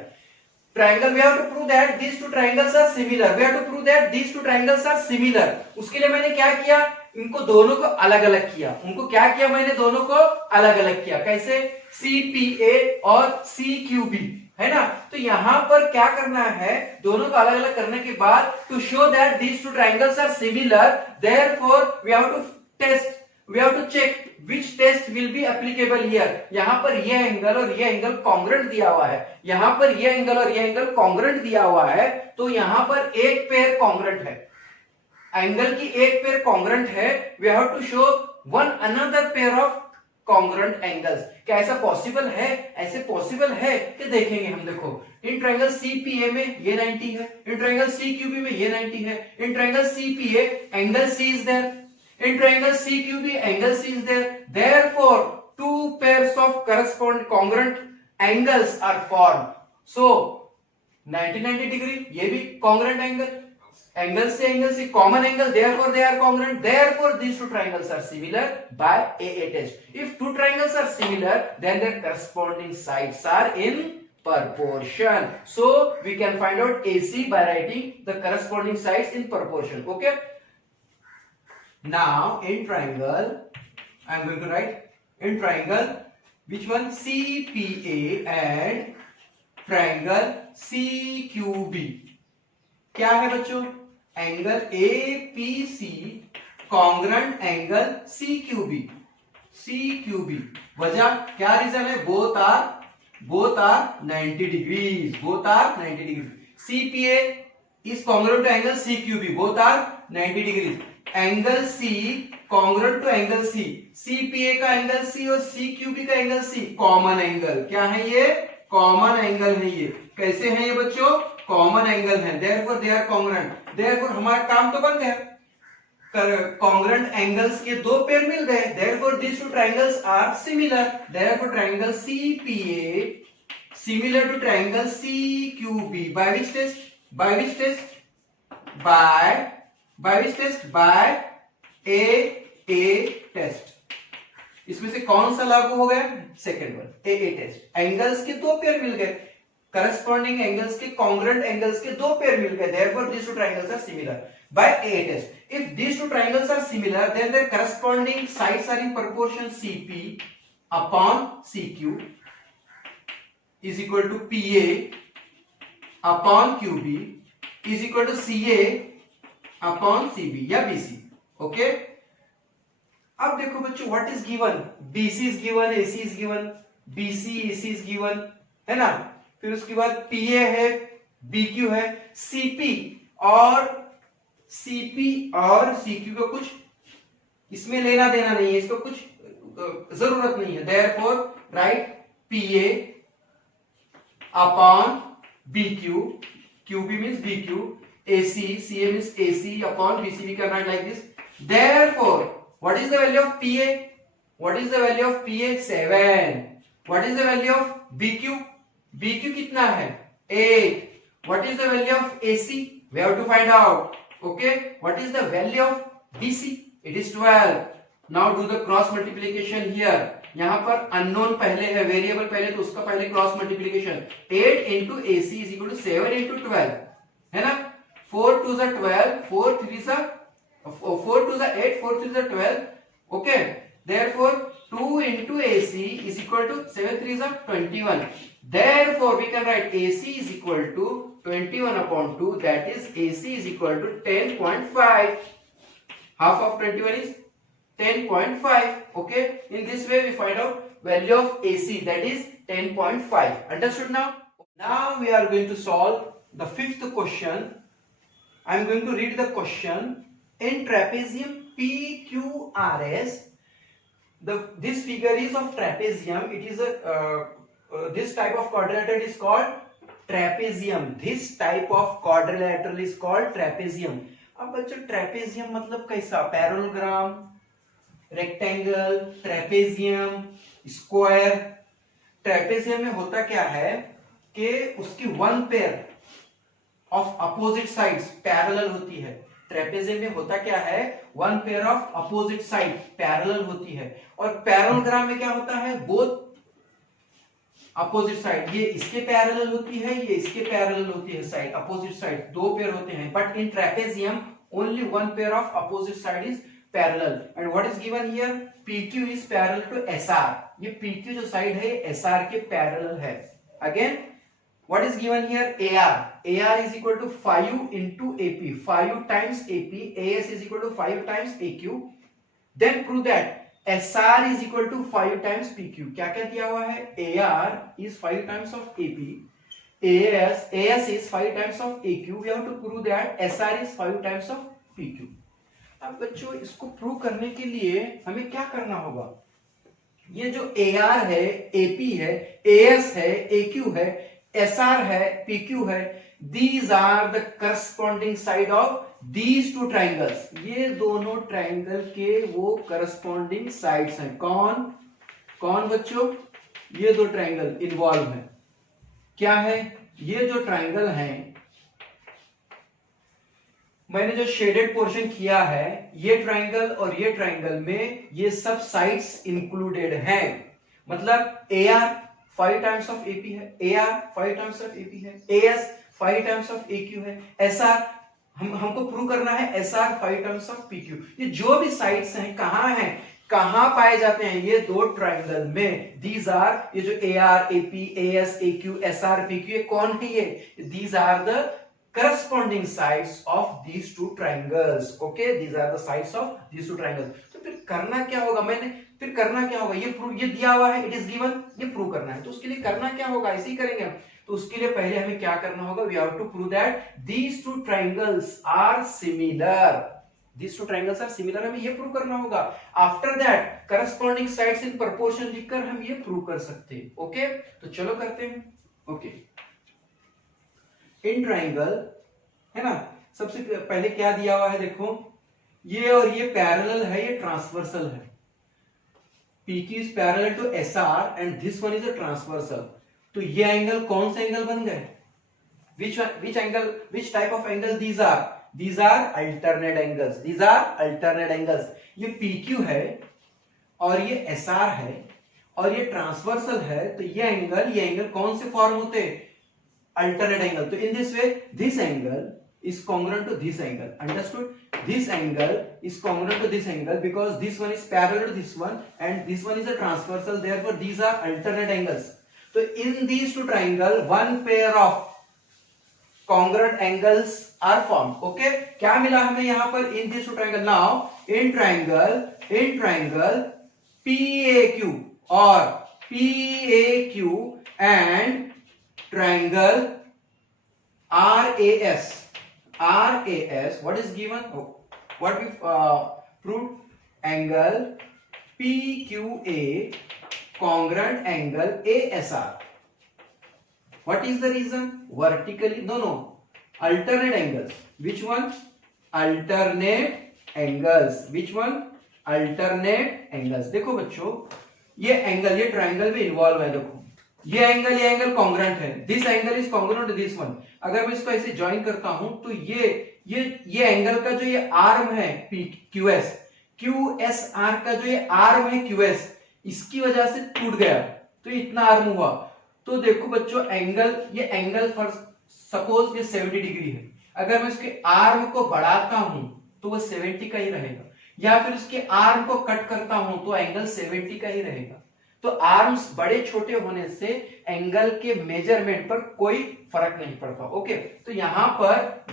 Triangle, we have to prove that these two triangles are similar. We have to prove that these two triangles are similar. उसके लिए मैंने क्या किया? इनको दोनों को अलग अलग किया। उनको क्या किया? मैंने दोनों को अलग अलग किया। कैसे? CPA और CQB, है ना। तो यहां पर क्या करना है? दोनों को अलग अलग करने के बाद, to show that these two triangles are similar, therefore we have to test we have to check which test will be applicable here. यहां पर ये एंगल और ये एंगल कॉन्ग्रुएंट दिया हुआ है, यहां पर ये एंगल और ये एंगल कॉन्ग्रुएंट दिया हुआ है, तो यहां पर एक पेयर कॉन्ग्रुएंट है, एंगल की एक पेयर कॉन्ग्रुएंट है। We have to show one another pair of congruent angles. क्या ऐसा पॉसिबल है? ऐसे पॉसिबल है कि देखेंगे हम। देखो इन ट्रायंगल CPA में ये 90 है, इन ट्रायंगल CQB में ये 90 है, in triangle CPA angle C is there, in triangle CQB angle C is there, therefore two pairs of corresponding congruent angles are formed. So 90 degree ये भी congruent angle, angle से angle C common angle, therefore they are congruent, therefore these two triangles are similar by AA test. If two triangles are similar, then their corresponding sides are in proportion. So we can find out AC by writing the corresponding sides in proportion. Okay. Now in triangle I am going to write in triangle which one, CPA and triangle CQB क्या है बच्चों? Angle APC congruent angle CQB। वजह क्या? रीजन है? both are 90 degrees, both are 90 degrees. CPA is congruent to angle CQB, both are 90 degrees. Angle C congruent to angle C, CPA का एंगल C और CQB का एंगल C कॉमन एंगल। क्या है ये? कॉमन एंगल है। ये कैसे है ये बच्चों? कॉमन एंगल है, therefore they are congruent. Therefore हमारा काम तो बन गया, कॉन्ग्रुएंट एंगल्स के दो पेयर मिल गए, therefore this two triangles are similar, therefore triangle CPA similar to triangle CQB by which test? by which test? by which test? by AA test। इसमें से कौन सा लागू हो गया? Second one, AA test. Angles के दो पेयर मिल गए, करस्पॉन्डिंग एंगल्स के कॉन्ग्रुएंट एंगल्स के दो पेयर मिल गए, therefore these two triangles are similar by AA test. If these two triangles are similar, then their corresponding sides are in proportion CP upon CQ is equal to PA upon QB is equal to CA upon CB या BC। ओके, अब देखो बच्चों what is given, BC is given, AC is given, BC AC is given, है ना। फिर उसके बाद PA है, BQ है, CP और CQ को कुछ इसमें लेना देना नहीं है, इसको कुछ जरूरत नहीं है, therefore right PA upon BQ, QB means BQ, AC, CA means AC upon BC, we can write like this. Therefore, what is the value of PA? What is the value of PA? 7. What is the value of BQ? BQ कितना है? 8. What is the value of AC? We have to find out. Okay. What is the value of BC? It is 12. Now do the cross multiplication here. यहाँ पर अननोन पहले है, वेरिएबल पहले, तो उसका पहले cross multiplication. 8 into AC is equal to 7 into 12, है ना। 4 2 is 12, 4 3 is 8, 4 3 is 12. Okay. Therefore 2 into AC is equal to 7 3 is 21. Therefore we can write AC is equal to 21 upon 2, that is AC is equal to 10.5. Half of 21 is 10.5. Okay, in this way we find out value of AC, that is 10.5. Understood now? Now we are going to solve the fifth question. I am going to read the question. In trapezium PQRS, this figure is of trapezium. It is a this type of quadrilateral is called trapezium. This type of quadrilateral is called trapezium. अब बच्चों ट्रेपेजियम मतलब कैसा? Parallelogram, rectangle, trapezium, square. Trapezium में होता क्या है कि उसकी one pair of opposite sides parallel होती है। ट्रेपेजियम में होता क्या है? One pair of opposite side parallel होती है। और पैरेललोग्राम में क्या होता है? बोथ अपोजिट साइड, ये इसके पैरेलल होती है, ये इसके पैरेलल होती है साइड, अपोजिट साइड दो पेयर होते हैं। But in trapezium only one pair of opposite side is parallel. And what is given here? PQ is parallel to SR। ये PQ जो साइड है SR के पैरेलल है। Again what is given here? AR is equal to 5 into AP, 5 times AP, AS is equal to 5 times AQ। Then prove that SR is equal to 5 times PQ. क्या क्या दिया हुआ है? AR is 5 times of AP, AS is 5 times of AQ. We have to prove that SR is 5 times of PQ. अब बच्चों इसको प्रूव करने के लिए हमें क्या करना होगा? ये जो AR है, AP है, AS है, AQ है, SR है, PQ है, these are the corresponding side of these two triangles. ये दोनों ट्राइंगल के वो करस्पॉन्डिंग साइड्स हैं. कौन कौन बच्चों? ये दो ट्राइंगल इन्वॉल्व हैं. क्या है? ये जो ट्राइंगल हैं, मैंने जो शेडेड पोर्शन किया है, ये ट्राइंगल और ये ट्राइंगल में ये सब साइड्स इंक्लूडेड हैं. मतलब AR 5 टाइम्स ऑफ AP है, AR 5 टाइम्स ऑफ AP है, AS 5 टाइम्स ऑफ AQ है, SR हमको प्रूव करना है SR 5 टाइम्स ऑफ PQ. ये जो भी साइड्स हैं कहां हैं, कहां पाए जाते हैं? ये दो ट्राइंगल में. दीज आर, ये जो AR AP AS AQ SR PQ, ये कौन है? ये these are the corresponding sides of these two triangles. Okay, these are the sides of these two triangles. तो फिर करना क्या होगा? फिर करना क्या होगा? ये दिया हुआ है, it is given, ये प्रूव करना है. तो उसके लिए करना क्या होगा? ऐसे ही करेंगे हम. तो उसके लिए पहले हमें क्या करना होगा? We have to prove that these two triangles are similar. These two triangles are similar. हमें ये प्रूव करना होगा. After that, corresponding sides in proportion लिखकर हम ये प्रूव कर सकते हैं. Okay, तो चलो करते हैं. Okay. इन ट्राइंगल है ना, सबसे पहले क्या दिया हुआ है? देखो, ये और ये पैरेलल है, ये ट्रांसवर्सल है. PQ is parallel to SR and this one is a transversal. तो ये एंगल कौन से एंगल बन गए? Which angle, which type of angle these are? These are alternate angles. These are alternate angles. ये PQ है और ये SR है और ये ट्रांसवर्सल है. तो ये एंगल कौन से फॉर्म होते हैं? Alternate angle. So in this way, this angle is congruent to this angle. Understood? This angle is congruent to this angle because this one is parallel to this one and this one is a transversal. Therefore, these are alternate angles. So in these two triangles, one pair of congruent angles are formed. Okay? क्या मिला हमें यहाँ पर? In these two triangles. Now, in triangle PAQ or PAQ and triangle RAS, what is given? What we proved? Angle PQA congruent angle ASR. What is the reason? Vertically, no, alternate angles. Which one? Alternate angles. Which one? Alternate angles. देखो बच्चों, ये एंगल, ये ट्राइंगल में इन्वॉल्व है. देखो, ये एंगल कॉन्ग्रुएंट है. This angle is congruent to this one. अगर मैं इसको ऐसे ज्वाइन करता हूं तो ये एंगल का जो ये आर्म है QS, QSR का जो ये आर्म है QS, इसकी वजह से टूट गया. तो इतना आर्म हुआ. तो देखो बच्चों, ये एंगल फॉर सपोज ये 70 डिग्री है. अगर मैं इसके आर्म को बढ़ाता हूं तो वो 70 का ही रहेगा, या फिर इसके आर्म को कट करता हूं तो एंगल 70 का ही रहेगा. तो आर्म्स बड़े छोटे होने से एंगल के मेजरमेंट पर कोई फर्क नहीं पड़ता. ओके, तो यहां पर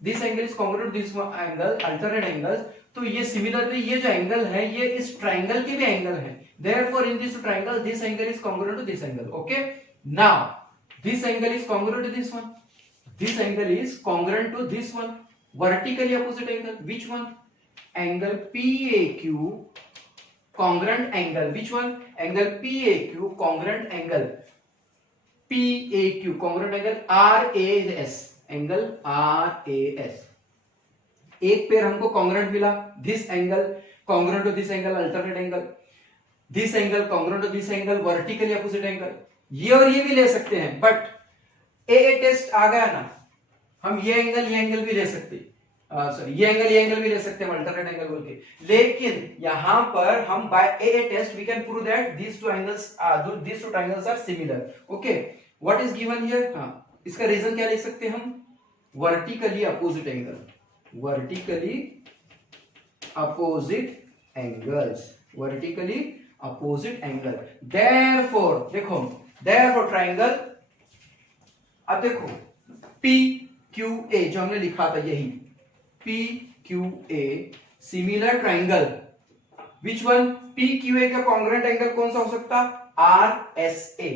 this angle is congruent to this angle, alternate angles. तो ये सिमिलरली ये जो एंगल है ये इस ट्राइंगल के भी एंगल है. Therefore in this triangle this angle is congruent to this angle. Okay, now this angle is congruent to this one, this angle is congruent to this one, vertically opposite angle. Which one? Angle PAQ congruent angle. Which one? Angle PAQ congruent angle. PAQ congruent angle RAS. Angle RAS. एक पेयर हमको congruent मिला. This angle congruent to this angle, alternate angle. This angle congruent to this angle, vertically opposite angle. ये और ये भी ले सकते हैं, but AA टेस्ट आ गया ना, हम ये एंगल भी ले सकते हैं. सॉरी, ये एंगल भी ले सकते हैं अल्टरनेट एंगल बोल के. लेकिन यहां पर हम by AA test we can prove that these two triangles are similar. Okay, what is given here? इसका रीजन क्या लिख सकते हैं हम? Vertically opposite angle. Vertically opposite angle. Therefore देखो, देयरफॉर ट्राइंगल, अब देखो PQA जो हमने लिखा था, यही PQA similar triangle which one? P Q A का कॉन्ग्रुएंट एंगल कौन सा हो सकता? R S A,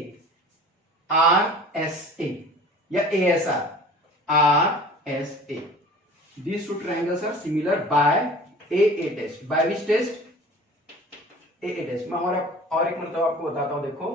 R S A या A S R, R S A. These two triangles are similar by AA test. By which test? AA test. मैं और एक मतलब आपको बताता हूं. देखो,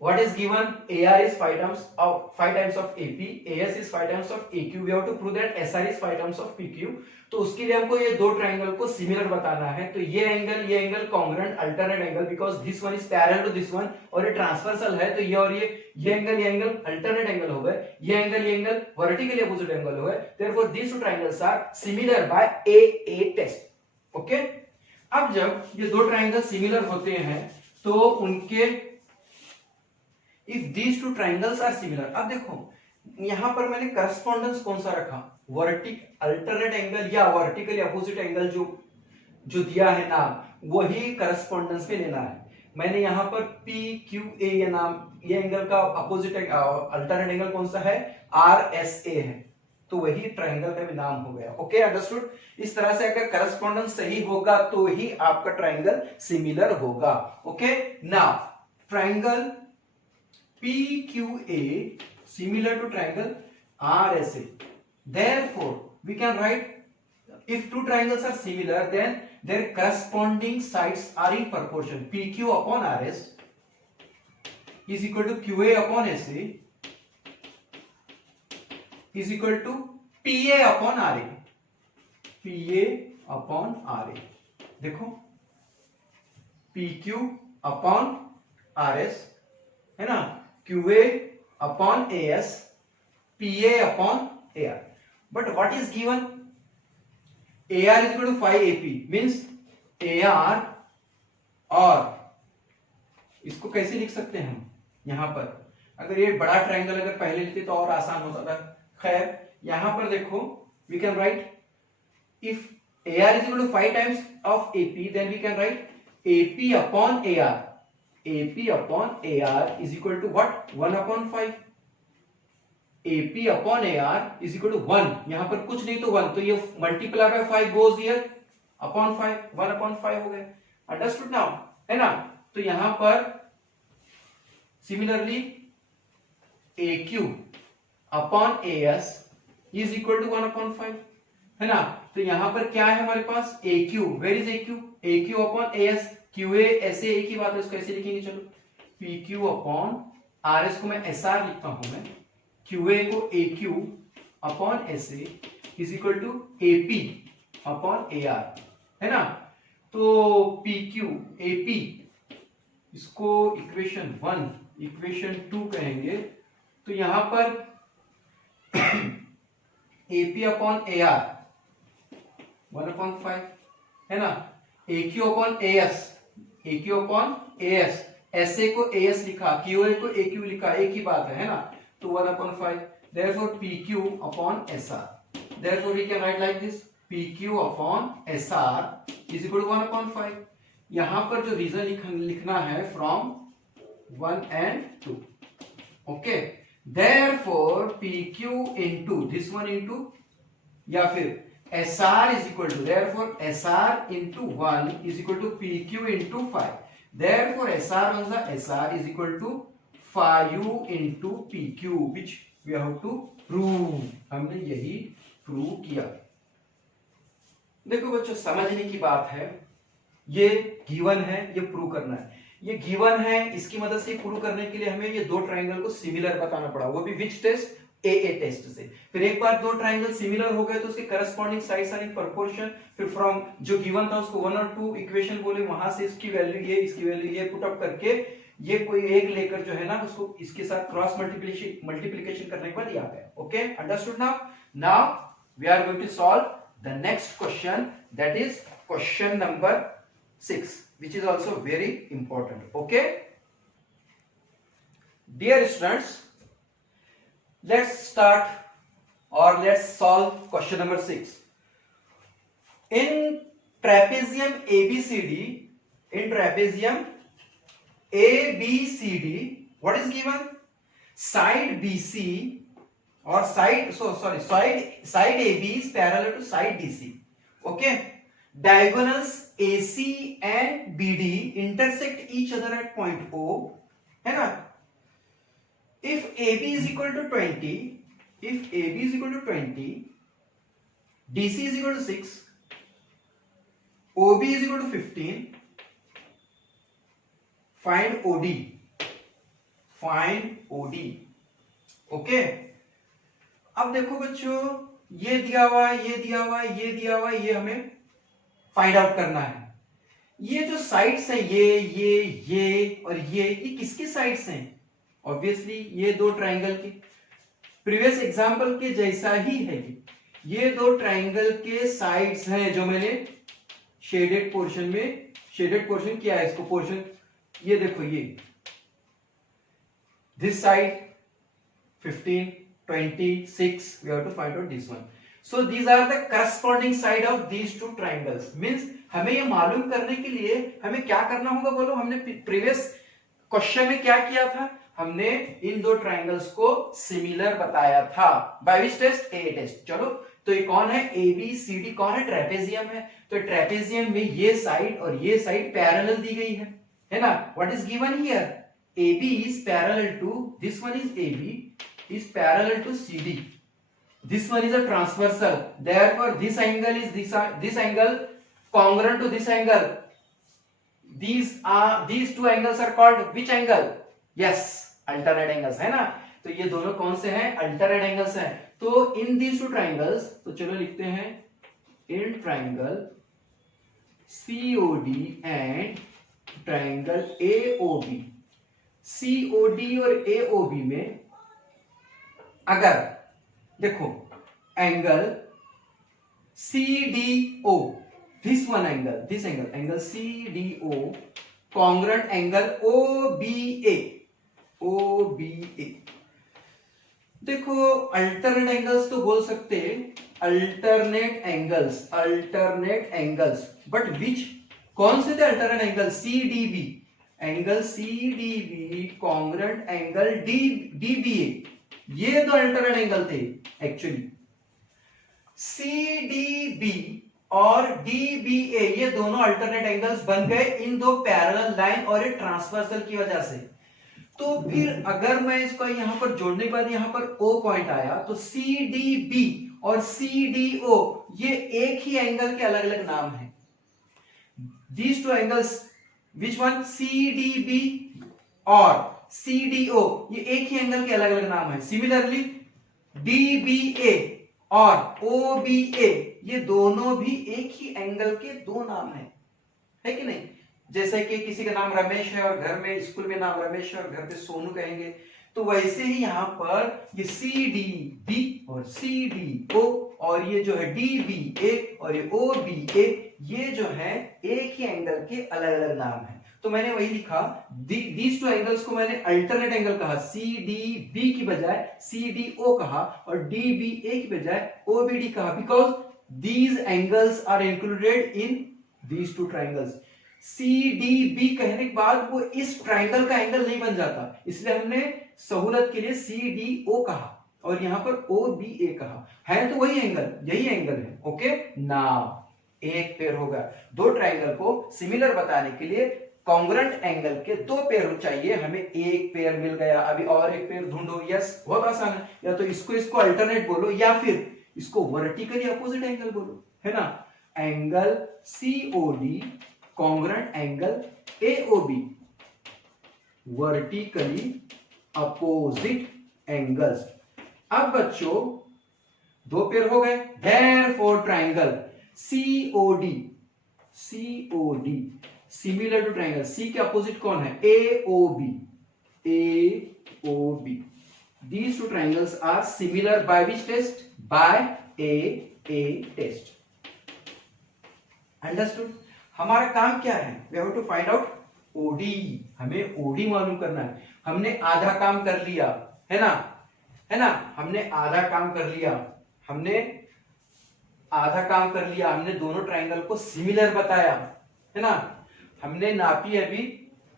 what is given? AR is 5 times of AP, AS is 5 times of AQ. We have to prove that SR is 5 times of PQ. तो उसके लिए हमको ये दो ट्राइंगल को सिमिलर बताना है. तो ये angle congruent alternate angle, because this one is parallel to this one और ये ट्रांसवर्सल है. तो ये और ये एंगल अल्टरनेट एंगल हो गए. ये एंगल वर्टिकली अपोजिट एंगल हो गए. Therefore these two triangles are similar by AA test. Okay. अब जब ये दो ट्राइंगल सिमिलर होते हैं तो उनके if these two triangles are similar, अब देखो यहां पर मैंने करस्पॉन्डेंस कौन सा रखा? अल्टरनेट एंगल या वर्टिकली अपोजिट एंगल जो दिया है नाम, वही करस्पॉन्डेंस में लेना है. मैंने यहां पर PQA ये नाम, ये एंगल का अपोजिट अल्टरनेट एंगल कौन सा है? RSA है. तो वही ट्राइंगल का भी नाम हो गया. Okay, understood. इस तरह से अगर करस्पॉन्डेंस सही होगा तो ही आपका ट्राइंगल सिमिलर होगा. Okay. Now triangle PQA similar to triangle RSA. Therefore, we can write if two triangles are similar, then their corresponding sides are in proportion. PQ upon RS is equal to QA upon SA is equal to PA upon RA. PA upon RA. देखो, PQ upon RS है ना, QA upon AS, PA upon AR. But what is given? AR is equal to 5 AP, means AR, और इसको कैसे लिख सकते हैं हम? यहां पर अगर ये बड़ा ट्राइंगल अगर पहले लिखते तो और आसान होता था. खैर, यहां पर देखो, we can write if AR is equal to 5 times of AP, then we can write AP upon AR. AP upon AR is equal to what? 1 upon 5. AP upon AR is equal to 1. यहां पर कुछ नहीं तो 1, तो ये multiply by 5 goes here upon 5, 1 upon 5 हो गए. अंडरस्टूड नाउ, है ना. तो यहां पर similarly AQ upon AS is equal to 1 upon 5, है ना. तो यहां पर क्या है हमारे पास? AQ. Where is AQ? AQ upon AS. QA ऐसे एक ही बात है, इसको ऐसे लिखेंगे. चलो, PQ अपॉन RS को मैं SR लिखता हूं मैं. QA को AQ upon SA is equal to AP upon AR, है ना. तो PQ AP, इसको इक्वेशन 1 इक्वेशन 2 कहेंगे. तो यहां पर AP अपॉन AR 1 अपॉन 5, है ना. AQ upon AS, AQ upon AS, SA को AS लिखा, QA को AQ लिखा, एक ही बात है ना. तो 1 upon 5. Therefore PQ upon SR. Therefore we can write like this: PQ upon SR is equal to 1 upon 5. यहां पर जो रीजन लिखना है from 1 and 2. Okay. Therefore PQ into this one into, या फिर SR is equal to, therefore SR into 1 is equal to PQ into 5. Therefore SR on the SR is equal to 5 into PQ, which we have to prove. हमने यही प्रूव किया. देखो बच्चों, समझने की बात है, ये गिवन है, ये प्रूव करना है. ये गिवन है, इसकी मदद से प्रूव करने के लिए हमें ये दो ट्राइंगल को सिमिलर बताना पड़ा, वो भी विच टेस्ट? AA टेस्ट से. फिर एक बार दो ट्राइंगल सिमिलर हो गए तो उसके corresponding sides are in proportion. फिर फ्रॉम जो गिवन था उसको 1 और 2 इक्वेशन बोले, वहां से इसकी वैल्यू ये, इसकी वैल्यू ये पुट अप करके ये कोई एक लेकर जो है ना उसको इसके साथ क्रॉस मल्टीप्लिकेशन करने के बाद ये आ गया. Okay, understood now. Now we are going to solve the next question, that is question number 6, which is also very important. Okay, dear students, let's start or let's solve question number 6. In trapezium ABCD, what is given? Side BC or side AB is parallel to side DC. Okay, diagonals AC and BD intersect each other at point O, है ना? If AB is equal to 20, if AB is equal to 20, DC is equal to 6, OB is equal to 15, find OD, find OD. Okay, अब देखो बच्चों, ये दिया हुआ है, ये दिया हुआ है, ये दिया हुआ है, ये हमें फाइंड आउट करना है। ये जो साइड्स हैं, ये और ये किसकी साइड्स हैं? ऑब्वियसली ये दो ट्राइंगल की, प्रीवियस एग्जांपल के जैसा ही है। ये दो ट्राइंगल के साइड्स हैं जो मैंने शेडेड पोर्शन में शेडेड पोर्शन किया है। इसको पोर्शन ये देखो, ये this side 15, 26, we have to find out this one. So these are the corresponding side of these two triangles. Means हमें ये मालूम करने के लिए हमें क्या करना होगा बोलो? हमने प्रीवियस क्वेश्चन में क्या किया था? हमने इन दो ट्राइंगल्स को सिमिलर बताया था। By which test? A test. चलो, तो ये कौन है? ए बी सी डी कौन है? ट्रेपेजियम है। तो ट्रेपेजियम में ये साइड और ये साइड पैरेलल दी गई है ना? What is given here? AB is parallel to, this one is AB is parallel to CD. This one is a transversal. Therefore, this angle is this angle congruent to this angle. These two angles are called which angle? Yes, alternate angles, है ना? तो ये दोनों कौन से हैं? alternate angles हैं। तो in these two triangles, तो चलो लिखते हैं in triangle COD and triangle AOB। COD और AOB में अगर देखो angle CDO, this one angle, this angle CDO congruent angle OBA, देखो अल्टरनेट एंगल्स तो बोल सकते हैं, अल्टरनेट एंगल्स, बट विच, कौन से थे alternate angle? CDB, angle CDB congruent angle DBA, ये दो अल्टरनेट एंगल थे एक्चुअली। CDB और DBA ये दोनों अल्टरनेट एंगल्स बन गए इन दो पैरेलल लाइन और एक ट्रांसवर्सल की वजह से। तो फिर अगर मैं इसको यहां पर जोड़ने के बाद यहां पर O पॉइंट आया, तो CDB और CDO ये एक ही एंगल के अलग अलग नाम है। These two angles, which one? CDB और CDO ये एक ही एंगल के अलग अलग नाम है। सिमिलरली DBA और OBA ये दोनों भी एक ही एंगल के दो नाम है कि नहीं? जैसे कि किसी का नाम रमेश है और घर में स्कूल में नाम रमेश है और घर पे सोनू कहेंगे, तो वैसे ही यहाँ पर ये CDB और CDO और ये जो है DBA और ये OBA ये जो है एक ही एंगल के अलग अलग नाम है। तो मैंने वही लिखा, दीज टू एंगल्स को मैंने अल्टरनेट एंगल कहा, CDB की बजाय CDO कहा और DBA की बजाय OBD कहा, because these angles are included in these two triangles. CDB कहने के बाद वो इस ट्राइंगल का एंगल नहीं बन जाता, इसलिए हमने सहूलत के लिए CDO कहा और यहां पर OBA कहा। है तो वही एंगल, यही एंगल है। ओके, नाउ एक पेयर होगा। दो ट्राइंगल को सिमिलर बताने के लिए कॉन्ग्रुएंट एंगल के दो पेयर चाहिए, हमें एक पेयर मिल गया। अभी और एक पेयर ढूंढो। यस, बहुत आसान है, या तो इसको अल्टरनेट बोलो या फिर इसको वर्टिकली अपोजिट एंगल बोलो, है ना? Angle COD congruent angle AOB, vertically opposite angles. अब बच्चों दो पेयर हो गए, therefore triangle COD similar to triangle C के अपोजिट कौन है? AOB। These two triangles are similar by which test? By A test. Understood? हमारा काम क्या है? We have to find out OD। हमें OD मालूम करना है। हमने आधा काम कर लिया, है ना? हमने आधा काम कर लिया, हमने दोनों ट्राइंगल को सिमिलर बताया, है ना? हमने नापी अभी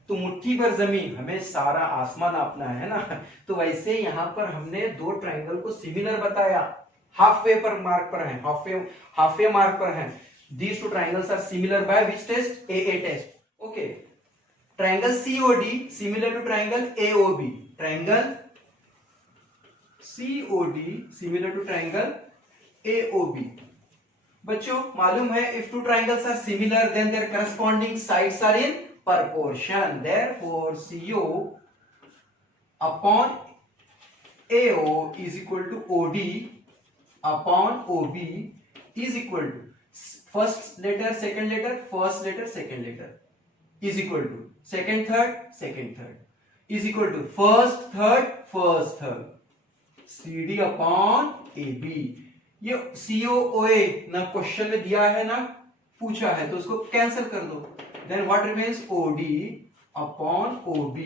तो मुट्ठी भर जमीन, हमें सारा आसमान नापना है ना? तो वैसे यहां पर हमने दो ट्राइंगल को सिमिलर बताया, हाफ वे मार्क पर है, These two triangles are similar by which test? AA test. Okay. Triangle COD similar to triangle AOB. Triangle COD similar to triangle AOB. बच्चों मालूम है if two triangles are similar then their corresponding sides are in proportion. Therefore CO upon AO is equal to OD upon OB is equal to first letter second letter first letter second letter is equal to second third is equal to first third CD upon AB. ये COOA ना क्वेश्चन में दिया है ना पूछा है तो उसको कैंसिल कर दो. Then what remains? OD upon OB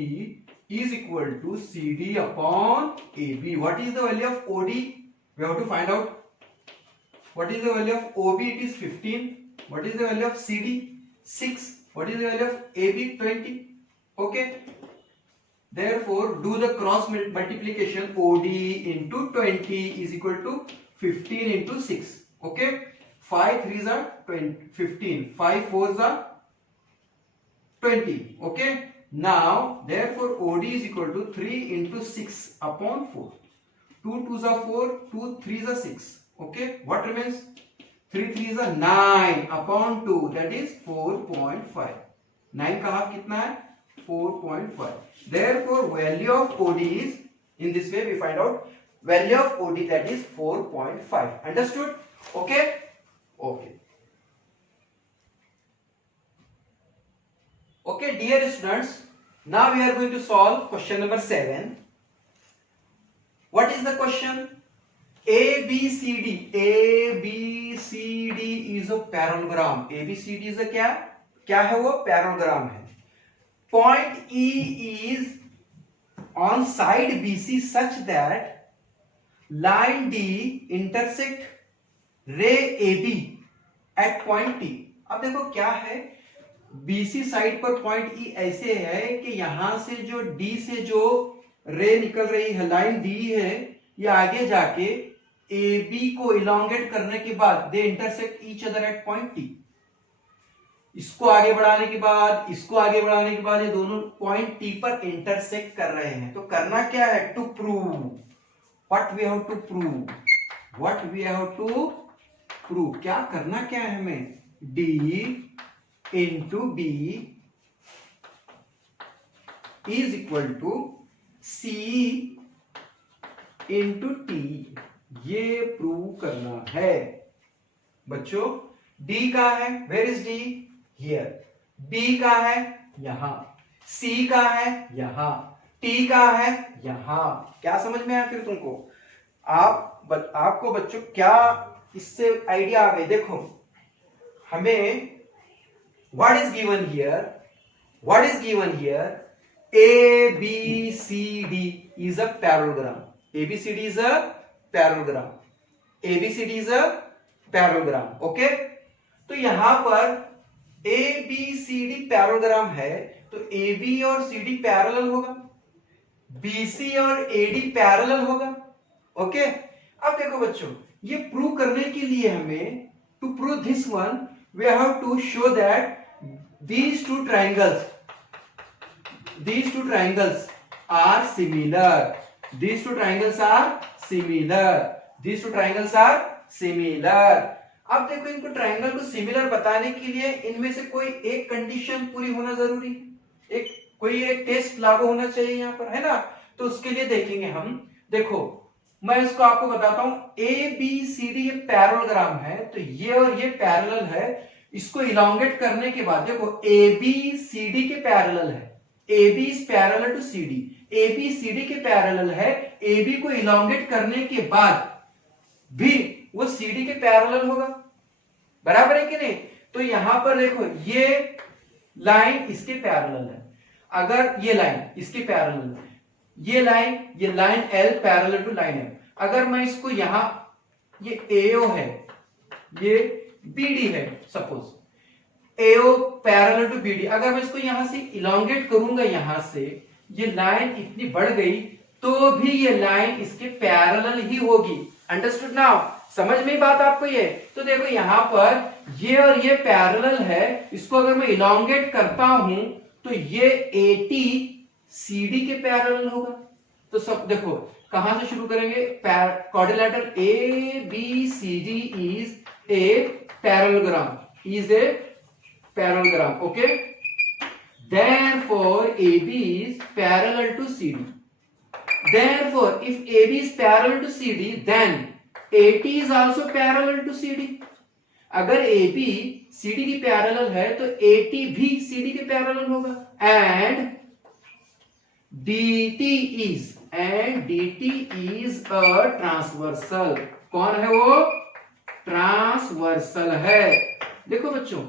is equal to CD upon AB. What is the value of OD? We have to find out. What is the value of OB? It is 15. What is the value of CD? 6. What is the value of AB? 20. Okay. Therefore, do the cross multiplication. OD into 20 is equal to 15 into 6. Okay. 5 3s are 20, 15. 5 4s are 20. Okay. Now, therefore, OD is equal to 3 into 6 upon 4. 2 2s are 4. 2 3s are 6. Okay. What remains? 3 3s are 9 upon 2. That is 4.5. 9 का हाफ कितना है? 4.5. Therefore, value of OD is, in this way we find out value of OD, that is 4.5. Understood? Okay? Okay. Okay, dear students, now we are going to solve question number 7. What is the question? ABCD is a parallelogram. ABCD is a क्या है वो? पैरेललोग्राम है. Point E is on side BC such that line D intersect ray AB at point T. अब देखो क्या है, BC साइड पर पॉइंट E ऐसे है कि यहां से जो D से जो रे निकल रही है, लाइन D है, ये आगे जाके AB को इलोंगेट करने के बाद they intersect each other at point T. इसको आगे बढ़ाने के बाद इसको आगे बढ़ाने के बाद ये दोनों पॉइंट T पर इंटरसेक्ट कर रहे हैं. तो करना क्या है? To prove. What we have to prove? What we have to prove? क्या करना क्या है हमें? D into B is equal to C into T. ये प्रूव करना है बच्चों. D का है, where is D? Here. B का है यहां, C का है यहां, T का है यहां. क्या समझ में आया फिर तुमको? आपको बच्चों क्या इससे आइडिया आ गई? देखो हमें what is given here? What is given here? ABCD is a parallelogram. ABCD is a parallelogram. ABCD is a parallelogram. Okay? तो यहां पर ABCD पैरेललोग्राम है तो AB और CD पैरेलल होगा, BC और AD पैरेलल होगा. ओके. अब देखो बच्चों, ये प्रूव करने के लिए हमें to prove this one we have to show that these two triangles are similar. These two triangles are similar. These two triangles are similar. अब देखो इनको ट्राइंगल को सिमिलर बताने के लिए इनमें से कोई एक कंडीशन पूरी होना जरूरी है. कोई एक टेस्ट लागू होना चाहिए यहाँ पर, है ना? तो उसके लिए देखेंगे हम. देखो मैं इसको आपको बताता हूं. ABCD ये पैरेललोग्राम है तो ये और ये पैरेलल है. इसको इलोंगेट करने के बाद देखो ABCD के पैरेलल है. AB is parallel to CD. ABCD के पैरेलल है. AB को इलोंगेट करने के बाद भी वो CD के पैरेलल होगा. बराबर है कि नहीं? तो यहां पर देखो ये लाइन इसके पैरेलल है. अगर ये लाइन इसके पैरेलल है, ये line L parallel to line M. अगर मैं इसको यहां, ये AO है, ये BD है, suppose AO parallel to BD. अगर मैं इसको यहां से इलोंगेट करूंगा, यहां से ये लाइन इतनी बढ़ गई तो भी ये लाइन इसके पैरेलल ही होगी. Understood now? समझ में बात आपको ये? तो देखो यहां पर ये और ये पैरेलल है, इसको अगर मैं इलोंगेट करता हूं तो ये AT CD के पैरेलल होगा। तो सब देखो कहां से शुरू करेंगे, quadrilateral ABCD is a parallelogram, is a parallelogram, okay. Therefore AB is parallel to CD. Therefore if AB is parallel to CD then AT is also parallel to CD. अगर AB CD की पैरेलल है तो AT भी CD के पैरेलल होगा। And DT is a transversal. कौन है वो, ट्रांसवर्सल है। देखो बच्चों,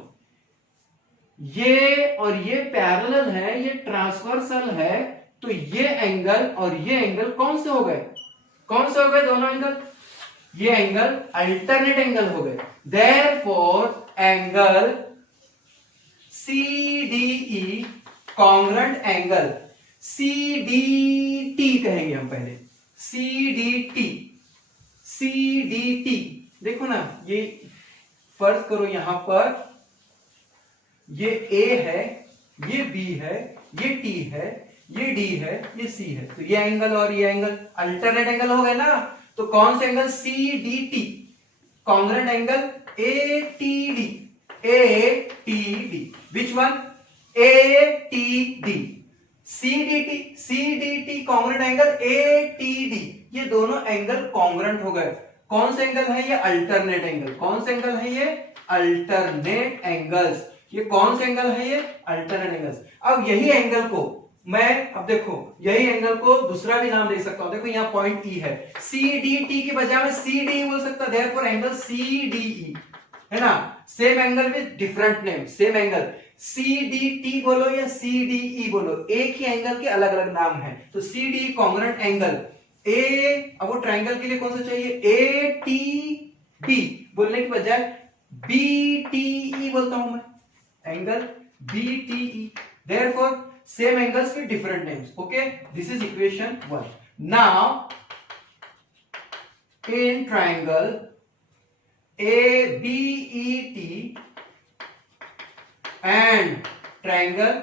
ये और ये पैरेलल है, ये ट्रांसवर्सल है, तो ये एंगल और ये एंगल कौन से हो गए, कौन से हो गए दोनों एंगल, ये एंगल अल्टरनेट एंगल हो गए। Therefore angle CDE congruent angle, CDT कहेंगे हम पहले, CDT देखो ना, ये फर्ज करो यहां पर ये A है, ये B है, ये T है, ये D है, ये C है, तो ये एंगल और ये एंगल अल्टरनेट एंगल हो गए ना। तो कौन से angle, CDT congruent angle ATD, which one, ATD, CDT congruent angle ATD, ये दोनों एंगल कॉन्ग्रुएंट हो गए। कौन से एंगल है ये, अल्टरनेट एंगल। कौन से एंगल है ये, अल्टरनेट एंगल्स। ये कौन से एंगल है ये, अल्टरनेट एंगल्स। अब यही एंगल को मैं, अब देखो यही एंगल को दूसरा भी नाम दे सकता हूं। देखो यहाँ पॉइंट E है, CDT की बजाय मैं CDE बोल सकता, देयरफॉर एंगल CDE है ना, same angle with different name, same angle. CDT बोलो या CDE बोलो, एक ही एंगल के अलग अलग नाम है। तो CDE कॉन्ग्रुएंट एंगल A, अब वो ट्रायंगल के लिए कौन सा चाहिए, ATB बोलने के बजाय BTE बोलता हूं मैं, angle BTE। Therefore same angles with different names, okay, this is equation 1. Now in triangle ABET and triangle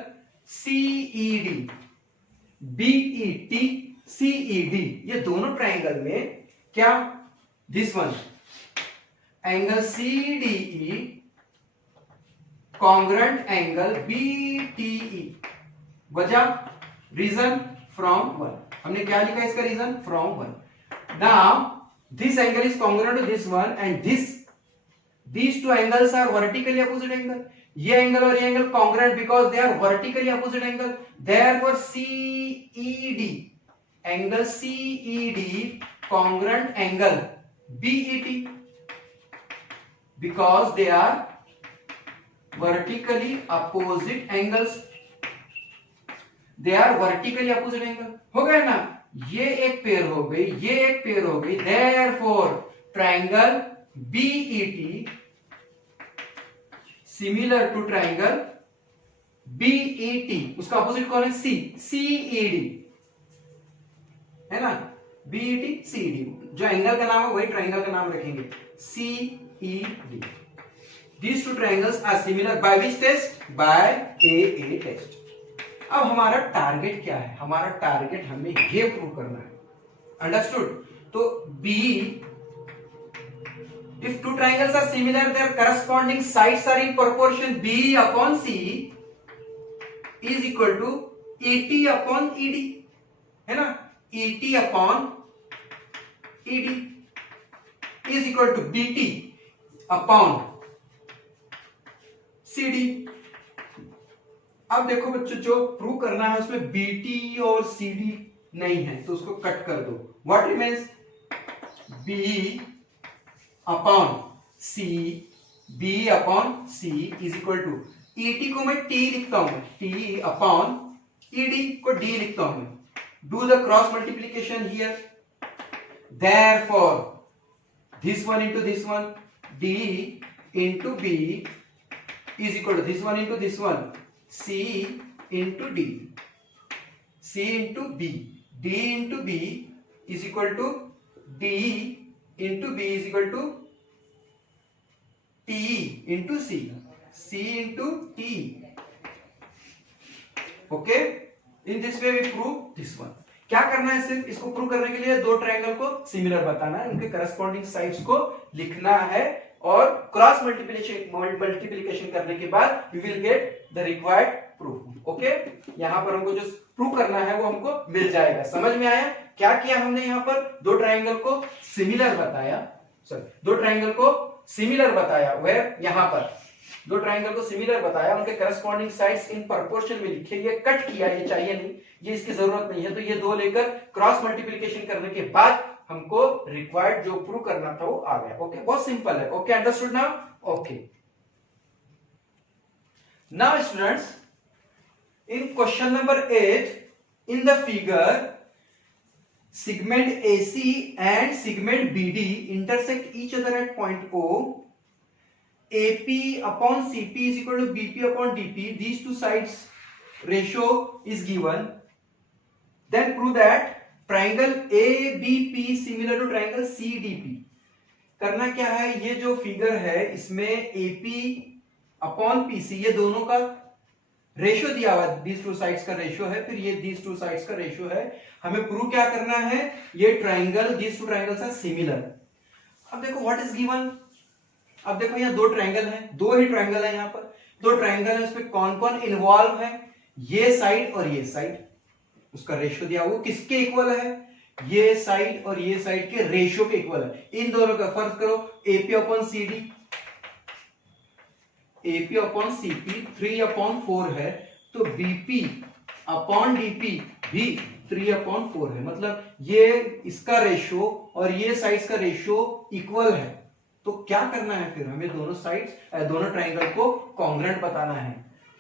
CED, BET CED, ये दोनों ट्रायंगल में क्या, this one angle CDE congruent angle BTE, वजह, रीजन फ्रॉम 1। हमने क्या लिखा इसका reason, from 1। Now this angle is congruent to this one and these two angles are vertically opposite angle. ये एंगल और ये angle congruent because they are vertically opposite angle. Therefore CED, angle CED congruent angle BET because they are vertically opposite angles, they are vertically opposite angle। हो गया ना, ये एक पेयर हो गई, ये एक पेयर हो गई। therefore triangle BET similar to triangle BET, उसका अपोजिट कौन है, CED है ना, BET CED, जो एंगल का नाम है वही ट्रायंगल का नाम रखेंगे, CED। These two triangles are similar by which test, by AA test। अब हमारा टारगेट क्या है, हमारा टारगेट हमें ये प्रूव करना है, अंडरस्टूड। तो B, if two triangles are similar their corresponding sides are in proportion, B upon C is equal to ET upon ED, है ना, ET upon ED is equal to BT upon CD। अब देखो बच्चों, जो प्रूव करना है उसमें BT और CD नहीं है तो उसको कट कर दो। What remains, B upon C, B upon C is equal to ET को मैं T लिखता हूं, T अपॉन ED को D लिखता हूं। Do the cross multiplication here, therefore this one into this one, D into B is equal to this one into this one, C into D, C into B, D into B is equal to D into B is equal to T into C, C into T. Okay, in this way we prove this one. क्या करना है, सिर्फ इसको प्रूव करने के लिए दो ट्रायंगल को सिमिलर बताना है, उनके करस्पॉन्डिंग साइड्स को लिखना है, और क्रॉस मल्टीप्लिकेशन करने के बाद we will get the required proof. Okay, यहां पर हमको जो प्रूव करना है वो हमको मिल जाएगा। समझ में आया? क्या किया हमने यहाँ पर, दो ट्रायंगल को सिमिलर बताया, सॉरी दो ट्रायंगल को सिमिलर बताया, वह यहां पर दो ट्रायंगल को सिमिलर बताया, उनके करस्पॉन्डिंग साइड्स इन प्रोपोर्शन में लिखे, ये कट किया, ये चाहिए नहीं, ये इसकी जरूरत नहीं है, तो ये दो लेकर क्रॉस मल्टीप्लिकेशन करने के बाद हमको रिक्वायर्ड जो प्रूव करना था वो आ गया। ओके, बहुत सिंपल है। Okay, understood now? Okay, now students, in question number 8, in the figure segment AC and segment BD intersect each other at point O, AP upon CP is equal to BP upon DP, these two sides ratio is given, then prove that triangle ABP similar to triangle CDP। करना क्या है, ये जो फिगर है इसमें AP अपॉन PC ये दोनों का रेशियो दिया हुआ, दीज टू साइड्स का रेशियो है, फिर ये दीज टू साइड्स का रेशियो है। हमें प्रूव क्या करना है, ये triangle, these two triangles are similar. अब देखो व्हाट इज गिवन, अब देखो यहाँ दो ट्रायंगल हैं, दो ही ट्रायंगल है, यहाँ पर दो ट्रायंगल है, उसमें कौन कौन इन्वॉल्व है, ये साइड और ये साइड, उसका रेशियो दिया वो किसके इक्वल है, ये साइड और ये साइड के रेशियो के इक्वल है। इन दोनों का फर्क करो, AP upon CD, AP upon CP 3/4 है, तो BP अपॉन DP भी 3/4 है, मतलब ये इसका रेशियो और ये साइड्स का रेशियो इक्वल है। तो क्या करना है फिर, हमें दोनों साइड्स, दोनों ट्रायंगल को कॉन्ग्रुएंट बताना है।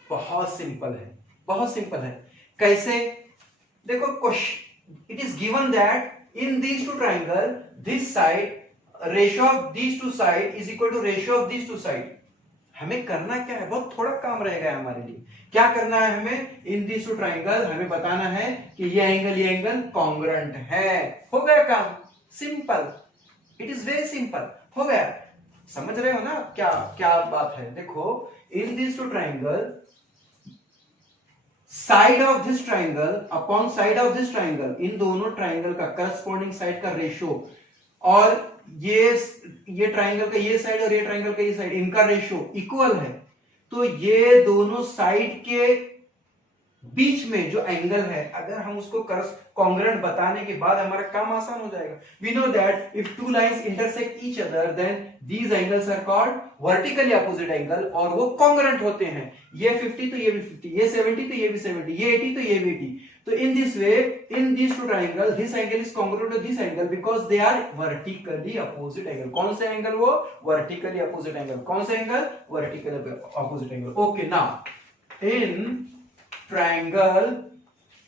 बहुत सिंपल है, बहुत सिंपल है। कैसे, देखो question, it is given that in these two triangle this side ratio of these two side is equal to ratio of these two side. हमें करना क्या है, बहुत थोड़ा काम रहेगा हमारे लिए। क्या करना है हमें, इन दिस टू ट्रायंगल हमें बताना है कि ये एंगल कॉन्ग्रुएंट है। हो गया काम, simple, it is very simple, हो गया। समझ रहे हो ना क्या क्या बात है? देखो, in this two triangle side of this triangle upon side of this triangle, इन दोनों ट्रायंगल का करस्पॉन्डिंग साइड का रेशियो, और ये ट्रायंगल का ये साइड और ये ट्रायंगल का ये साइड, इनका रेशियो इक्वल है, तो ये दोनों साइड के बीच में जो एंगल है, अगर हम उसको कॉन्ग्रुएंट बताने के बाद हमारा काम आसान हो जाएगा। We know that if two lines intersect each other then these angles are called vertically opposite angle, और वो कॉन्ग्रुएंट होते हैं। ये 50 तो ये भी 50, ये 70 तो ये भी 70, ये 80 तो ये भी 80। तो in this way, in these two triangles, this angle is congruent to this angle because they are vertically opposite angle। कौन से एंगल वो? vertically opposite angle। कौन से angle? vertically opposite angle। Okay, now in triangle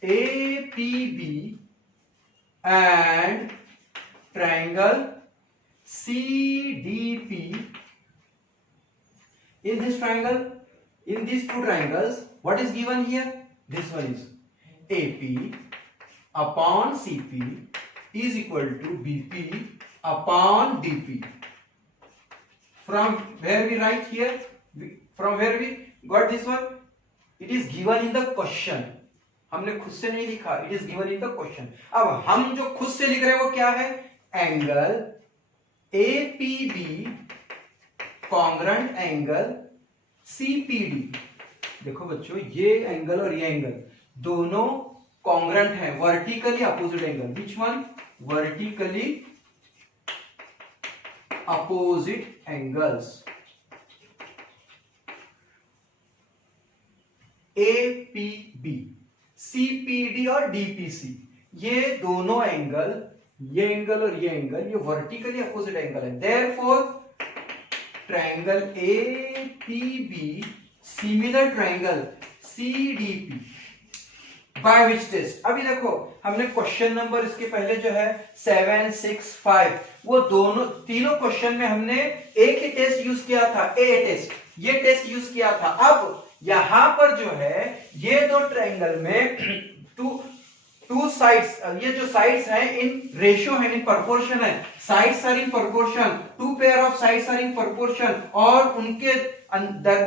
APB and triangle CDP, in this triangle, in these two triangles, what is given here? This one is AP upon CP is equal to BP upon DP. From where we write here, from where we got this one, it is given in the question। हमने खुद से नहीं लिखा, it is given in the question। अब हम जो खुद से लिख रहे हैं वो क्या है, angle APB congruent angle CPD। देखो बच्चों, ये एंगल और ये एंगल दोनों कॉन्ग्रुएंट हैं, vertically opposite angle. Which one? Vertically opposite angles. APB, CPD और DPC, ये दोनों एंगल, ये एंगल और ये एंगल, ये वर्टिकली अपोजिट एंगल है। Therefore triangle APB similar triangle CDP by which test. अभी देखो, हमने क्वेश्चन नंबर इसके पहले जो है 7, 6, 5, वो दोनों तीनों क्वेश्चन में हमने एक ही टेस्ट यूज किया था, ए टेस्ट, ये टेस्ट यूज किया था। अब यहां पर जो है ये दो ट्रायंगल में टू टू साइड्स, ये जो साइड्स हैं इन रेशियो है, इन प्रोपोर्शन है, sides are in proportion, two pair of sides are in proportion, और उनके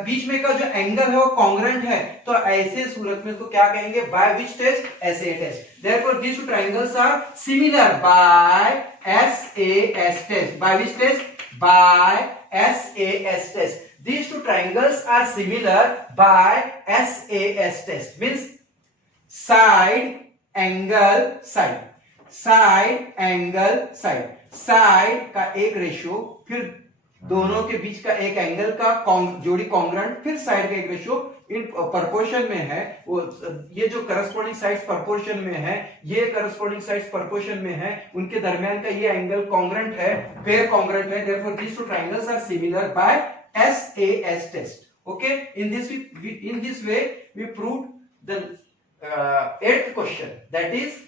बीच में का जो एंगल है वो कॉन्ग्रुएंट है, तो ऐसे सूरत में इसको क्या कहेंगे, by which test, SA test. Therefore these two triangles are similar by SAS test, by which test, by SAS test. These two triangles are similar by SAS test, means side angle side, side angle side, side का एक रेशियो, फिर दोनों के बीच का एक एंगल का जोड़ी कॉन्ग्रुएंट, फिर साइड का एक रेशियो इन प्रोपोर्शन में है, वो ये जो करस्पॉन्डिंग साइड्स प्रोपोर्शन में है, ये करस्पॉन्डिंग साइड्स प्रोपोर्शन में है, उनके दरमियान का ये एंगल कॉन्ग्रुएंट है, पेयर कॉन्ग्रुएंट है। Therefore these two triangles are similar by SAS test. Okay, in this way we proved the 8th question, that is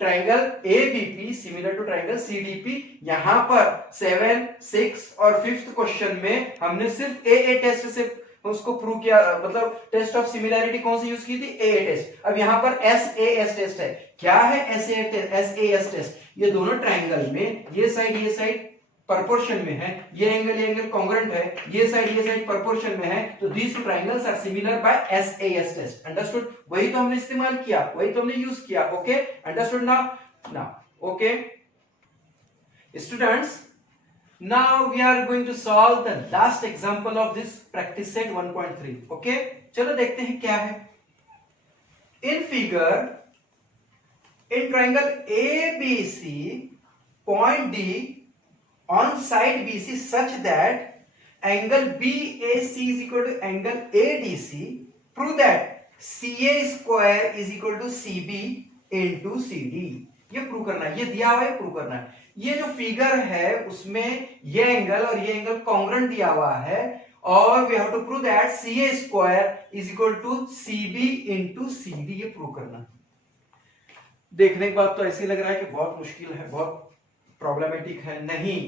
triangle ABP similar to triangle CDP। यहां पर 7, 6 और 5th क्वेश्चन में हमने सिर्फ AA टेस्ट से उसको प्रूव किया, मतलब टेस्ट ऑफ सिमिलैरिटी कौन सी यूज की थी, AA टेस्ट। अब यहां पर SAS टेस्ट है। क्या है SAS टेस्ट? ये दोनों ट्रायंगल में ये साइड प्रोपोर्शन में है, ये एंगल कॉन्ग्रुएंट है, ये साइड प्रोपोर्शन में है, तो these two triangles are similar by SAS test. Understood? वही तो हमने इस्तेमाल किया, वही तो हमने यूज किया। Okay, understood now okay students, now we are going to solve the last example of this practice set 1.3। okay, चलो देखते हैं क्या है। in figure, in triangle ABC, point D on side BC such that angle BAC is equal to angle ADC, prove that CA square is equal to CB into CD। ये प्रूव करना है, ये दिया हुआ है, प्रूव करना है। ये जो फिगर है उसमें ये एंगल और ये एंगल कॉन्ग्रुएंट दिया हुआ है, और we have to prove that CA square is equal to CB into CD। ये प्रूव करना। देखने के बाद तो ऐसे लग रहा है कि बहुत मुश्किल है, बहुत प्रॉब्लमेटिक है। नहीं,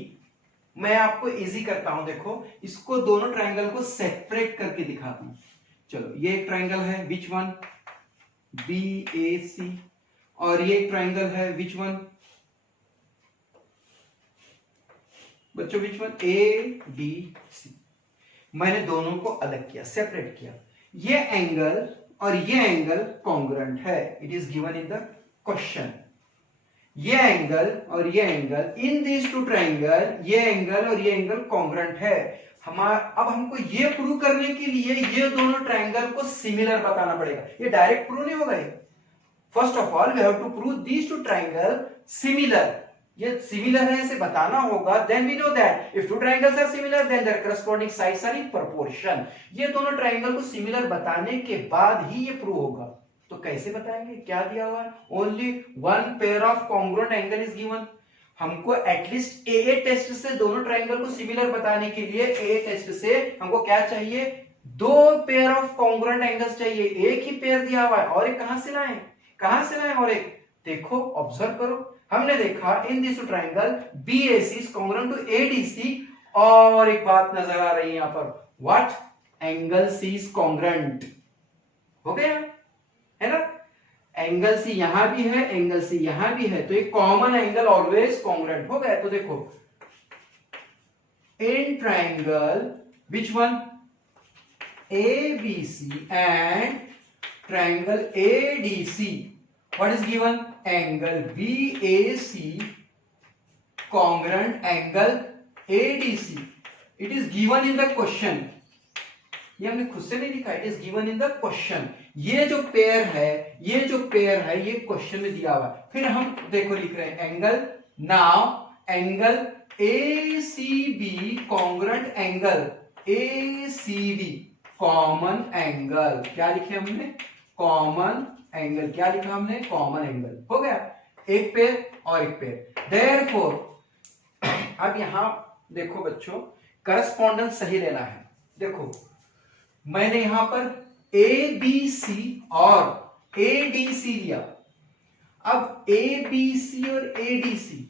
मैं आपको इजी करता हूं। देखो, इसको दोनों ट्रायंगल को सेपरेट करके दिखाता हूं। चलो, ये एक ट्रायंगल है, विच वन, BAC, और ये एक ट्रायंगल है, विच वन बच्चों, विच वन, ADC। मैंने दोनों को अलग किया, सेपरेट किया। ये एंगल और ये एंगल कॉन्ग्रुएंट है, it is given in the question. ये एंगल और ये angle, in these two triangle, ये एंगल और ये एंगल कॉन्ग्रुएंट है। अब हमको ये प्रूव करने के लिए ये दोनों ट्रायंगल को सिमिलर बताना पड़ेगा। ये डायरेक्ट प्रूव नहीं होगा। First of all we have to prove these two triangle similar. ये सिमिलर है इसे बताना होगा। Then we know that if two triangles are similar then their corresponding sides are in proportion. ये दोनों ट्रायंगल को सिमिलर बताने के बाद ही ये प्रूव होगा। तो कैसे बताएंगे? क्या दिया हुआ है? Only one pair of congruent angle is given. हमको एटलीस्ट AA टेस्ट से दोनों ट्रायंगल को सिमिलर बताने के लिए AA टेस्ट से हमको क्या चाहिए? दो पेयर ऑफ कॉन्ग्रुएंट एंगल्स चाहिए। एक ही पेयर दिया हुआ है, और एक कहां से लाएं? और एक देखो, ऑब्जर्व करो। हमने देखा in this triangle BAC is congruent to ADC, और एक बात नजर आ रही है यहां पर, what? Angle C is congruent. हो गया है ना? एंगल C यहां भी है, एंगल C यहां भी है, तो एक कॉमन एंगल ऑलवेज कॉन्ग्रुएंट हो गया। तो देखो, in triangle which one, ABC and triangle ADC, what is given? Angle BAC congruent angle ADC. It is given in the question. ये हमने खुद से नहीं लिखा, it is given in the question. ये जो पेयर है, ये क्वेश्चन में दिया हुआ है। फिर हम देखो लिख रहे हैं angle, now angle ACB congruent angle ACD common angle. क्या लिखे हमने? Common angle. क्या लिखा हमने? Common angle. हो गया, एक पेयर और एक पेयर। देयरफॉर अब यहां देखो बच्चों, करस्पॉन्डेंस सही लेना है। देखो, मैंने यहां पर ABC और ADC लिया। अब ABC और ADC,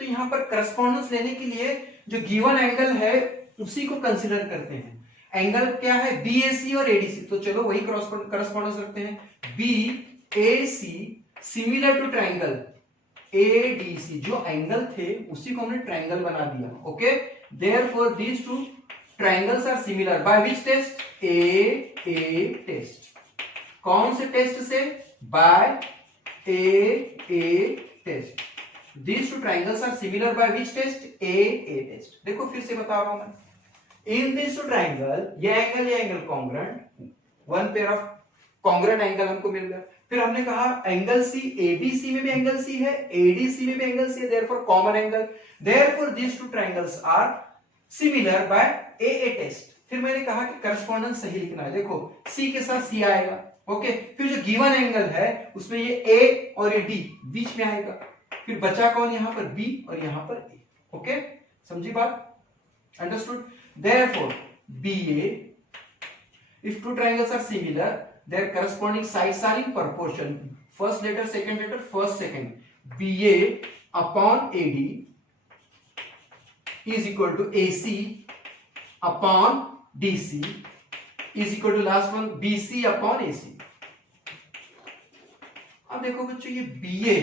तो यहां पर करस्पॉन्डेंस लेने के लिए जो गिवन एंगल है उसी को कंसीडर करते हैं। एंगल क्या है? BAC और ADC। तो चलो वही करस्पॉन्डेंस रखते हैं, AC similar to triangle ADC, जो एंगल थे उसी को हमने ट्राइंगल बना दिया। Okay, therefore these two triangles are similar by which test? A test. कौन से टेस्ट से? By A test. These two triangles are similar by which test? A test। देखो फिर से बता रहा हूं मैं, in these two triangle, ये angle congruent, one pair of congruent angle हमको मिल गया। फिर हमने कहा एंगल C, ABC में भी एंगल C है, ADC में भी एंगल C है, therefore common angle, therefore these two triangles are similar by A test. फिर मैंने कहा कि करस्पॉन्डेंस सही लिखना है। देखो C के साथ C आएगा, ओके, फिर जो गिवन एंगल है उसमें ये A और ये D बीच में आएगा, फिर बचा कौन? यहां पर B और यहां पर A। ओके, समझी बात? Understood? Therefore BA, if two triangles are similar, their corresponding sides are in proportion. First letter, second letter, first, second. BA upon AD is equal to AC upon DC is equal to last one BC upon AC. अब देखो बच्चों, ये BA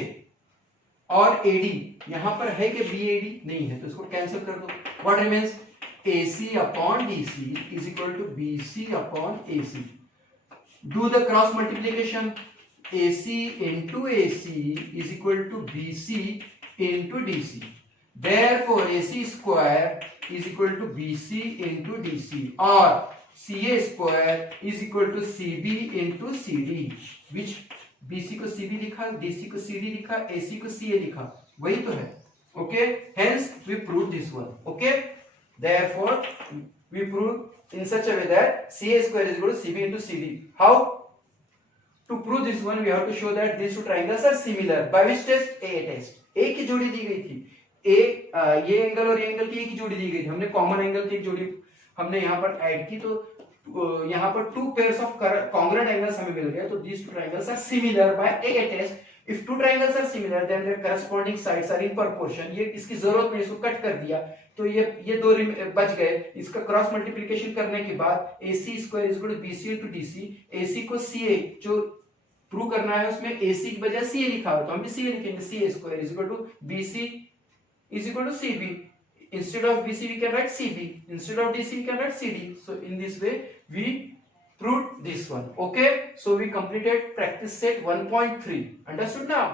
और AD यहां पर है कि BAD नहीं है, तो इसको कैंसिल कर दो। What remains? AC upon DC is equal to BC upon AC। Do the cross multiplication, AC into AC is equal to BC into DC। Therefore AC square is equal to BC into DC और CA square is equal to CB into CD, which BC को CB लिखा, DC को CD लिखा, AC को CA लिखा, वही तो है। Okay, hence we prove this one. Okay, therefore we prove in such a way that CA square is equal to CB into CD। How to prove this one? We have to show that these two triangles are similar by which test? A test. A की जोड़ी दी गई थी, ये एंगल और ये एंगल की एक ही जोड़ी दी गई थी, हमने कॉमन एंगल की एक जोड़ी हमने यहां पर ऐड की, तो यहां पर two pairs of congruent angles हमें मिल गए, तो these two triangles are similar by A test। if two triangles are similar then their corresponding sides are in proportion। ये इसकी जरूरत नहीं, इसको कट कर दिया, तो ये दो बच गए। इसका क्रॉस मल्टीप्लिकेशन करने के बाद AC square is equal to BC into DC, AC को CA जो प्रूव करना है उसमें AC की बजाय CA लिखा हो, तो हम भी CA लिखेंगे। CA square is equal to BC is equal to CB। Instead of BC we can write CB, instead of DC we can write CD। so in this way we proved this one। okay, so we completed practice set 1.3। understood now?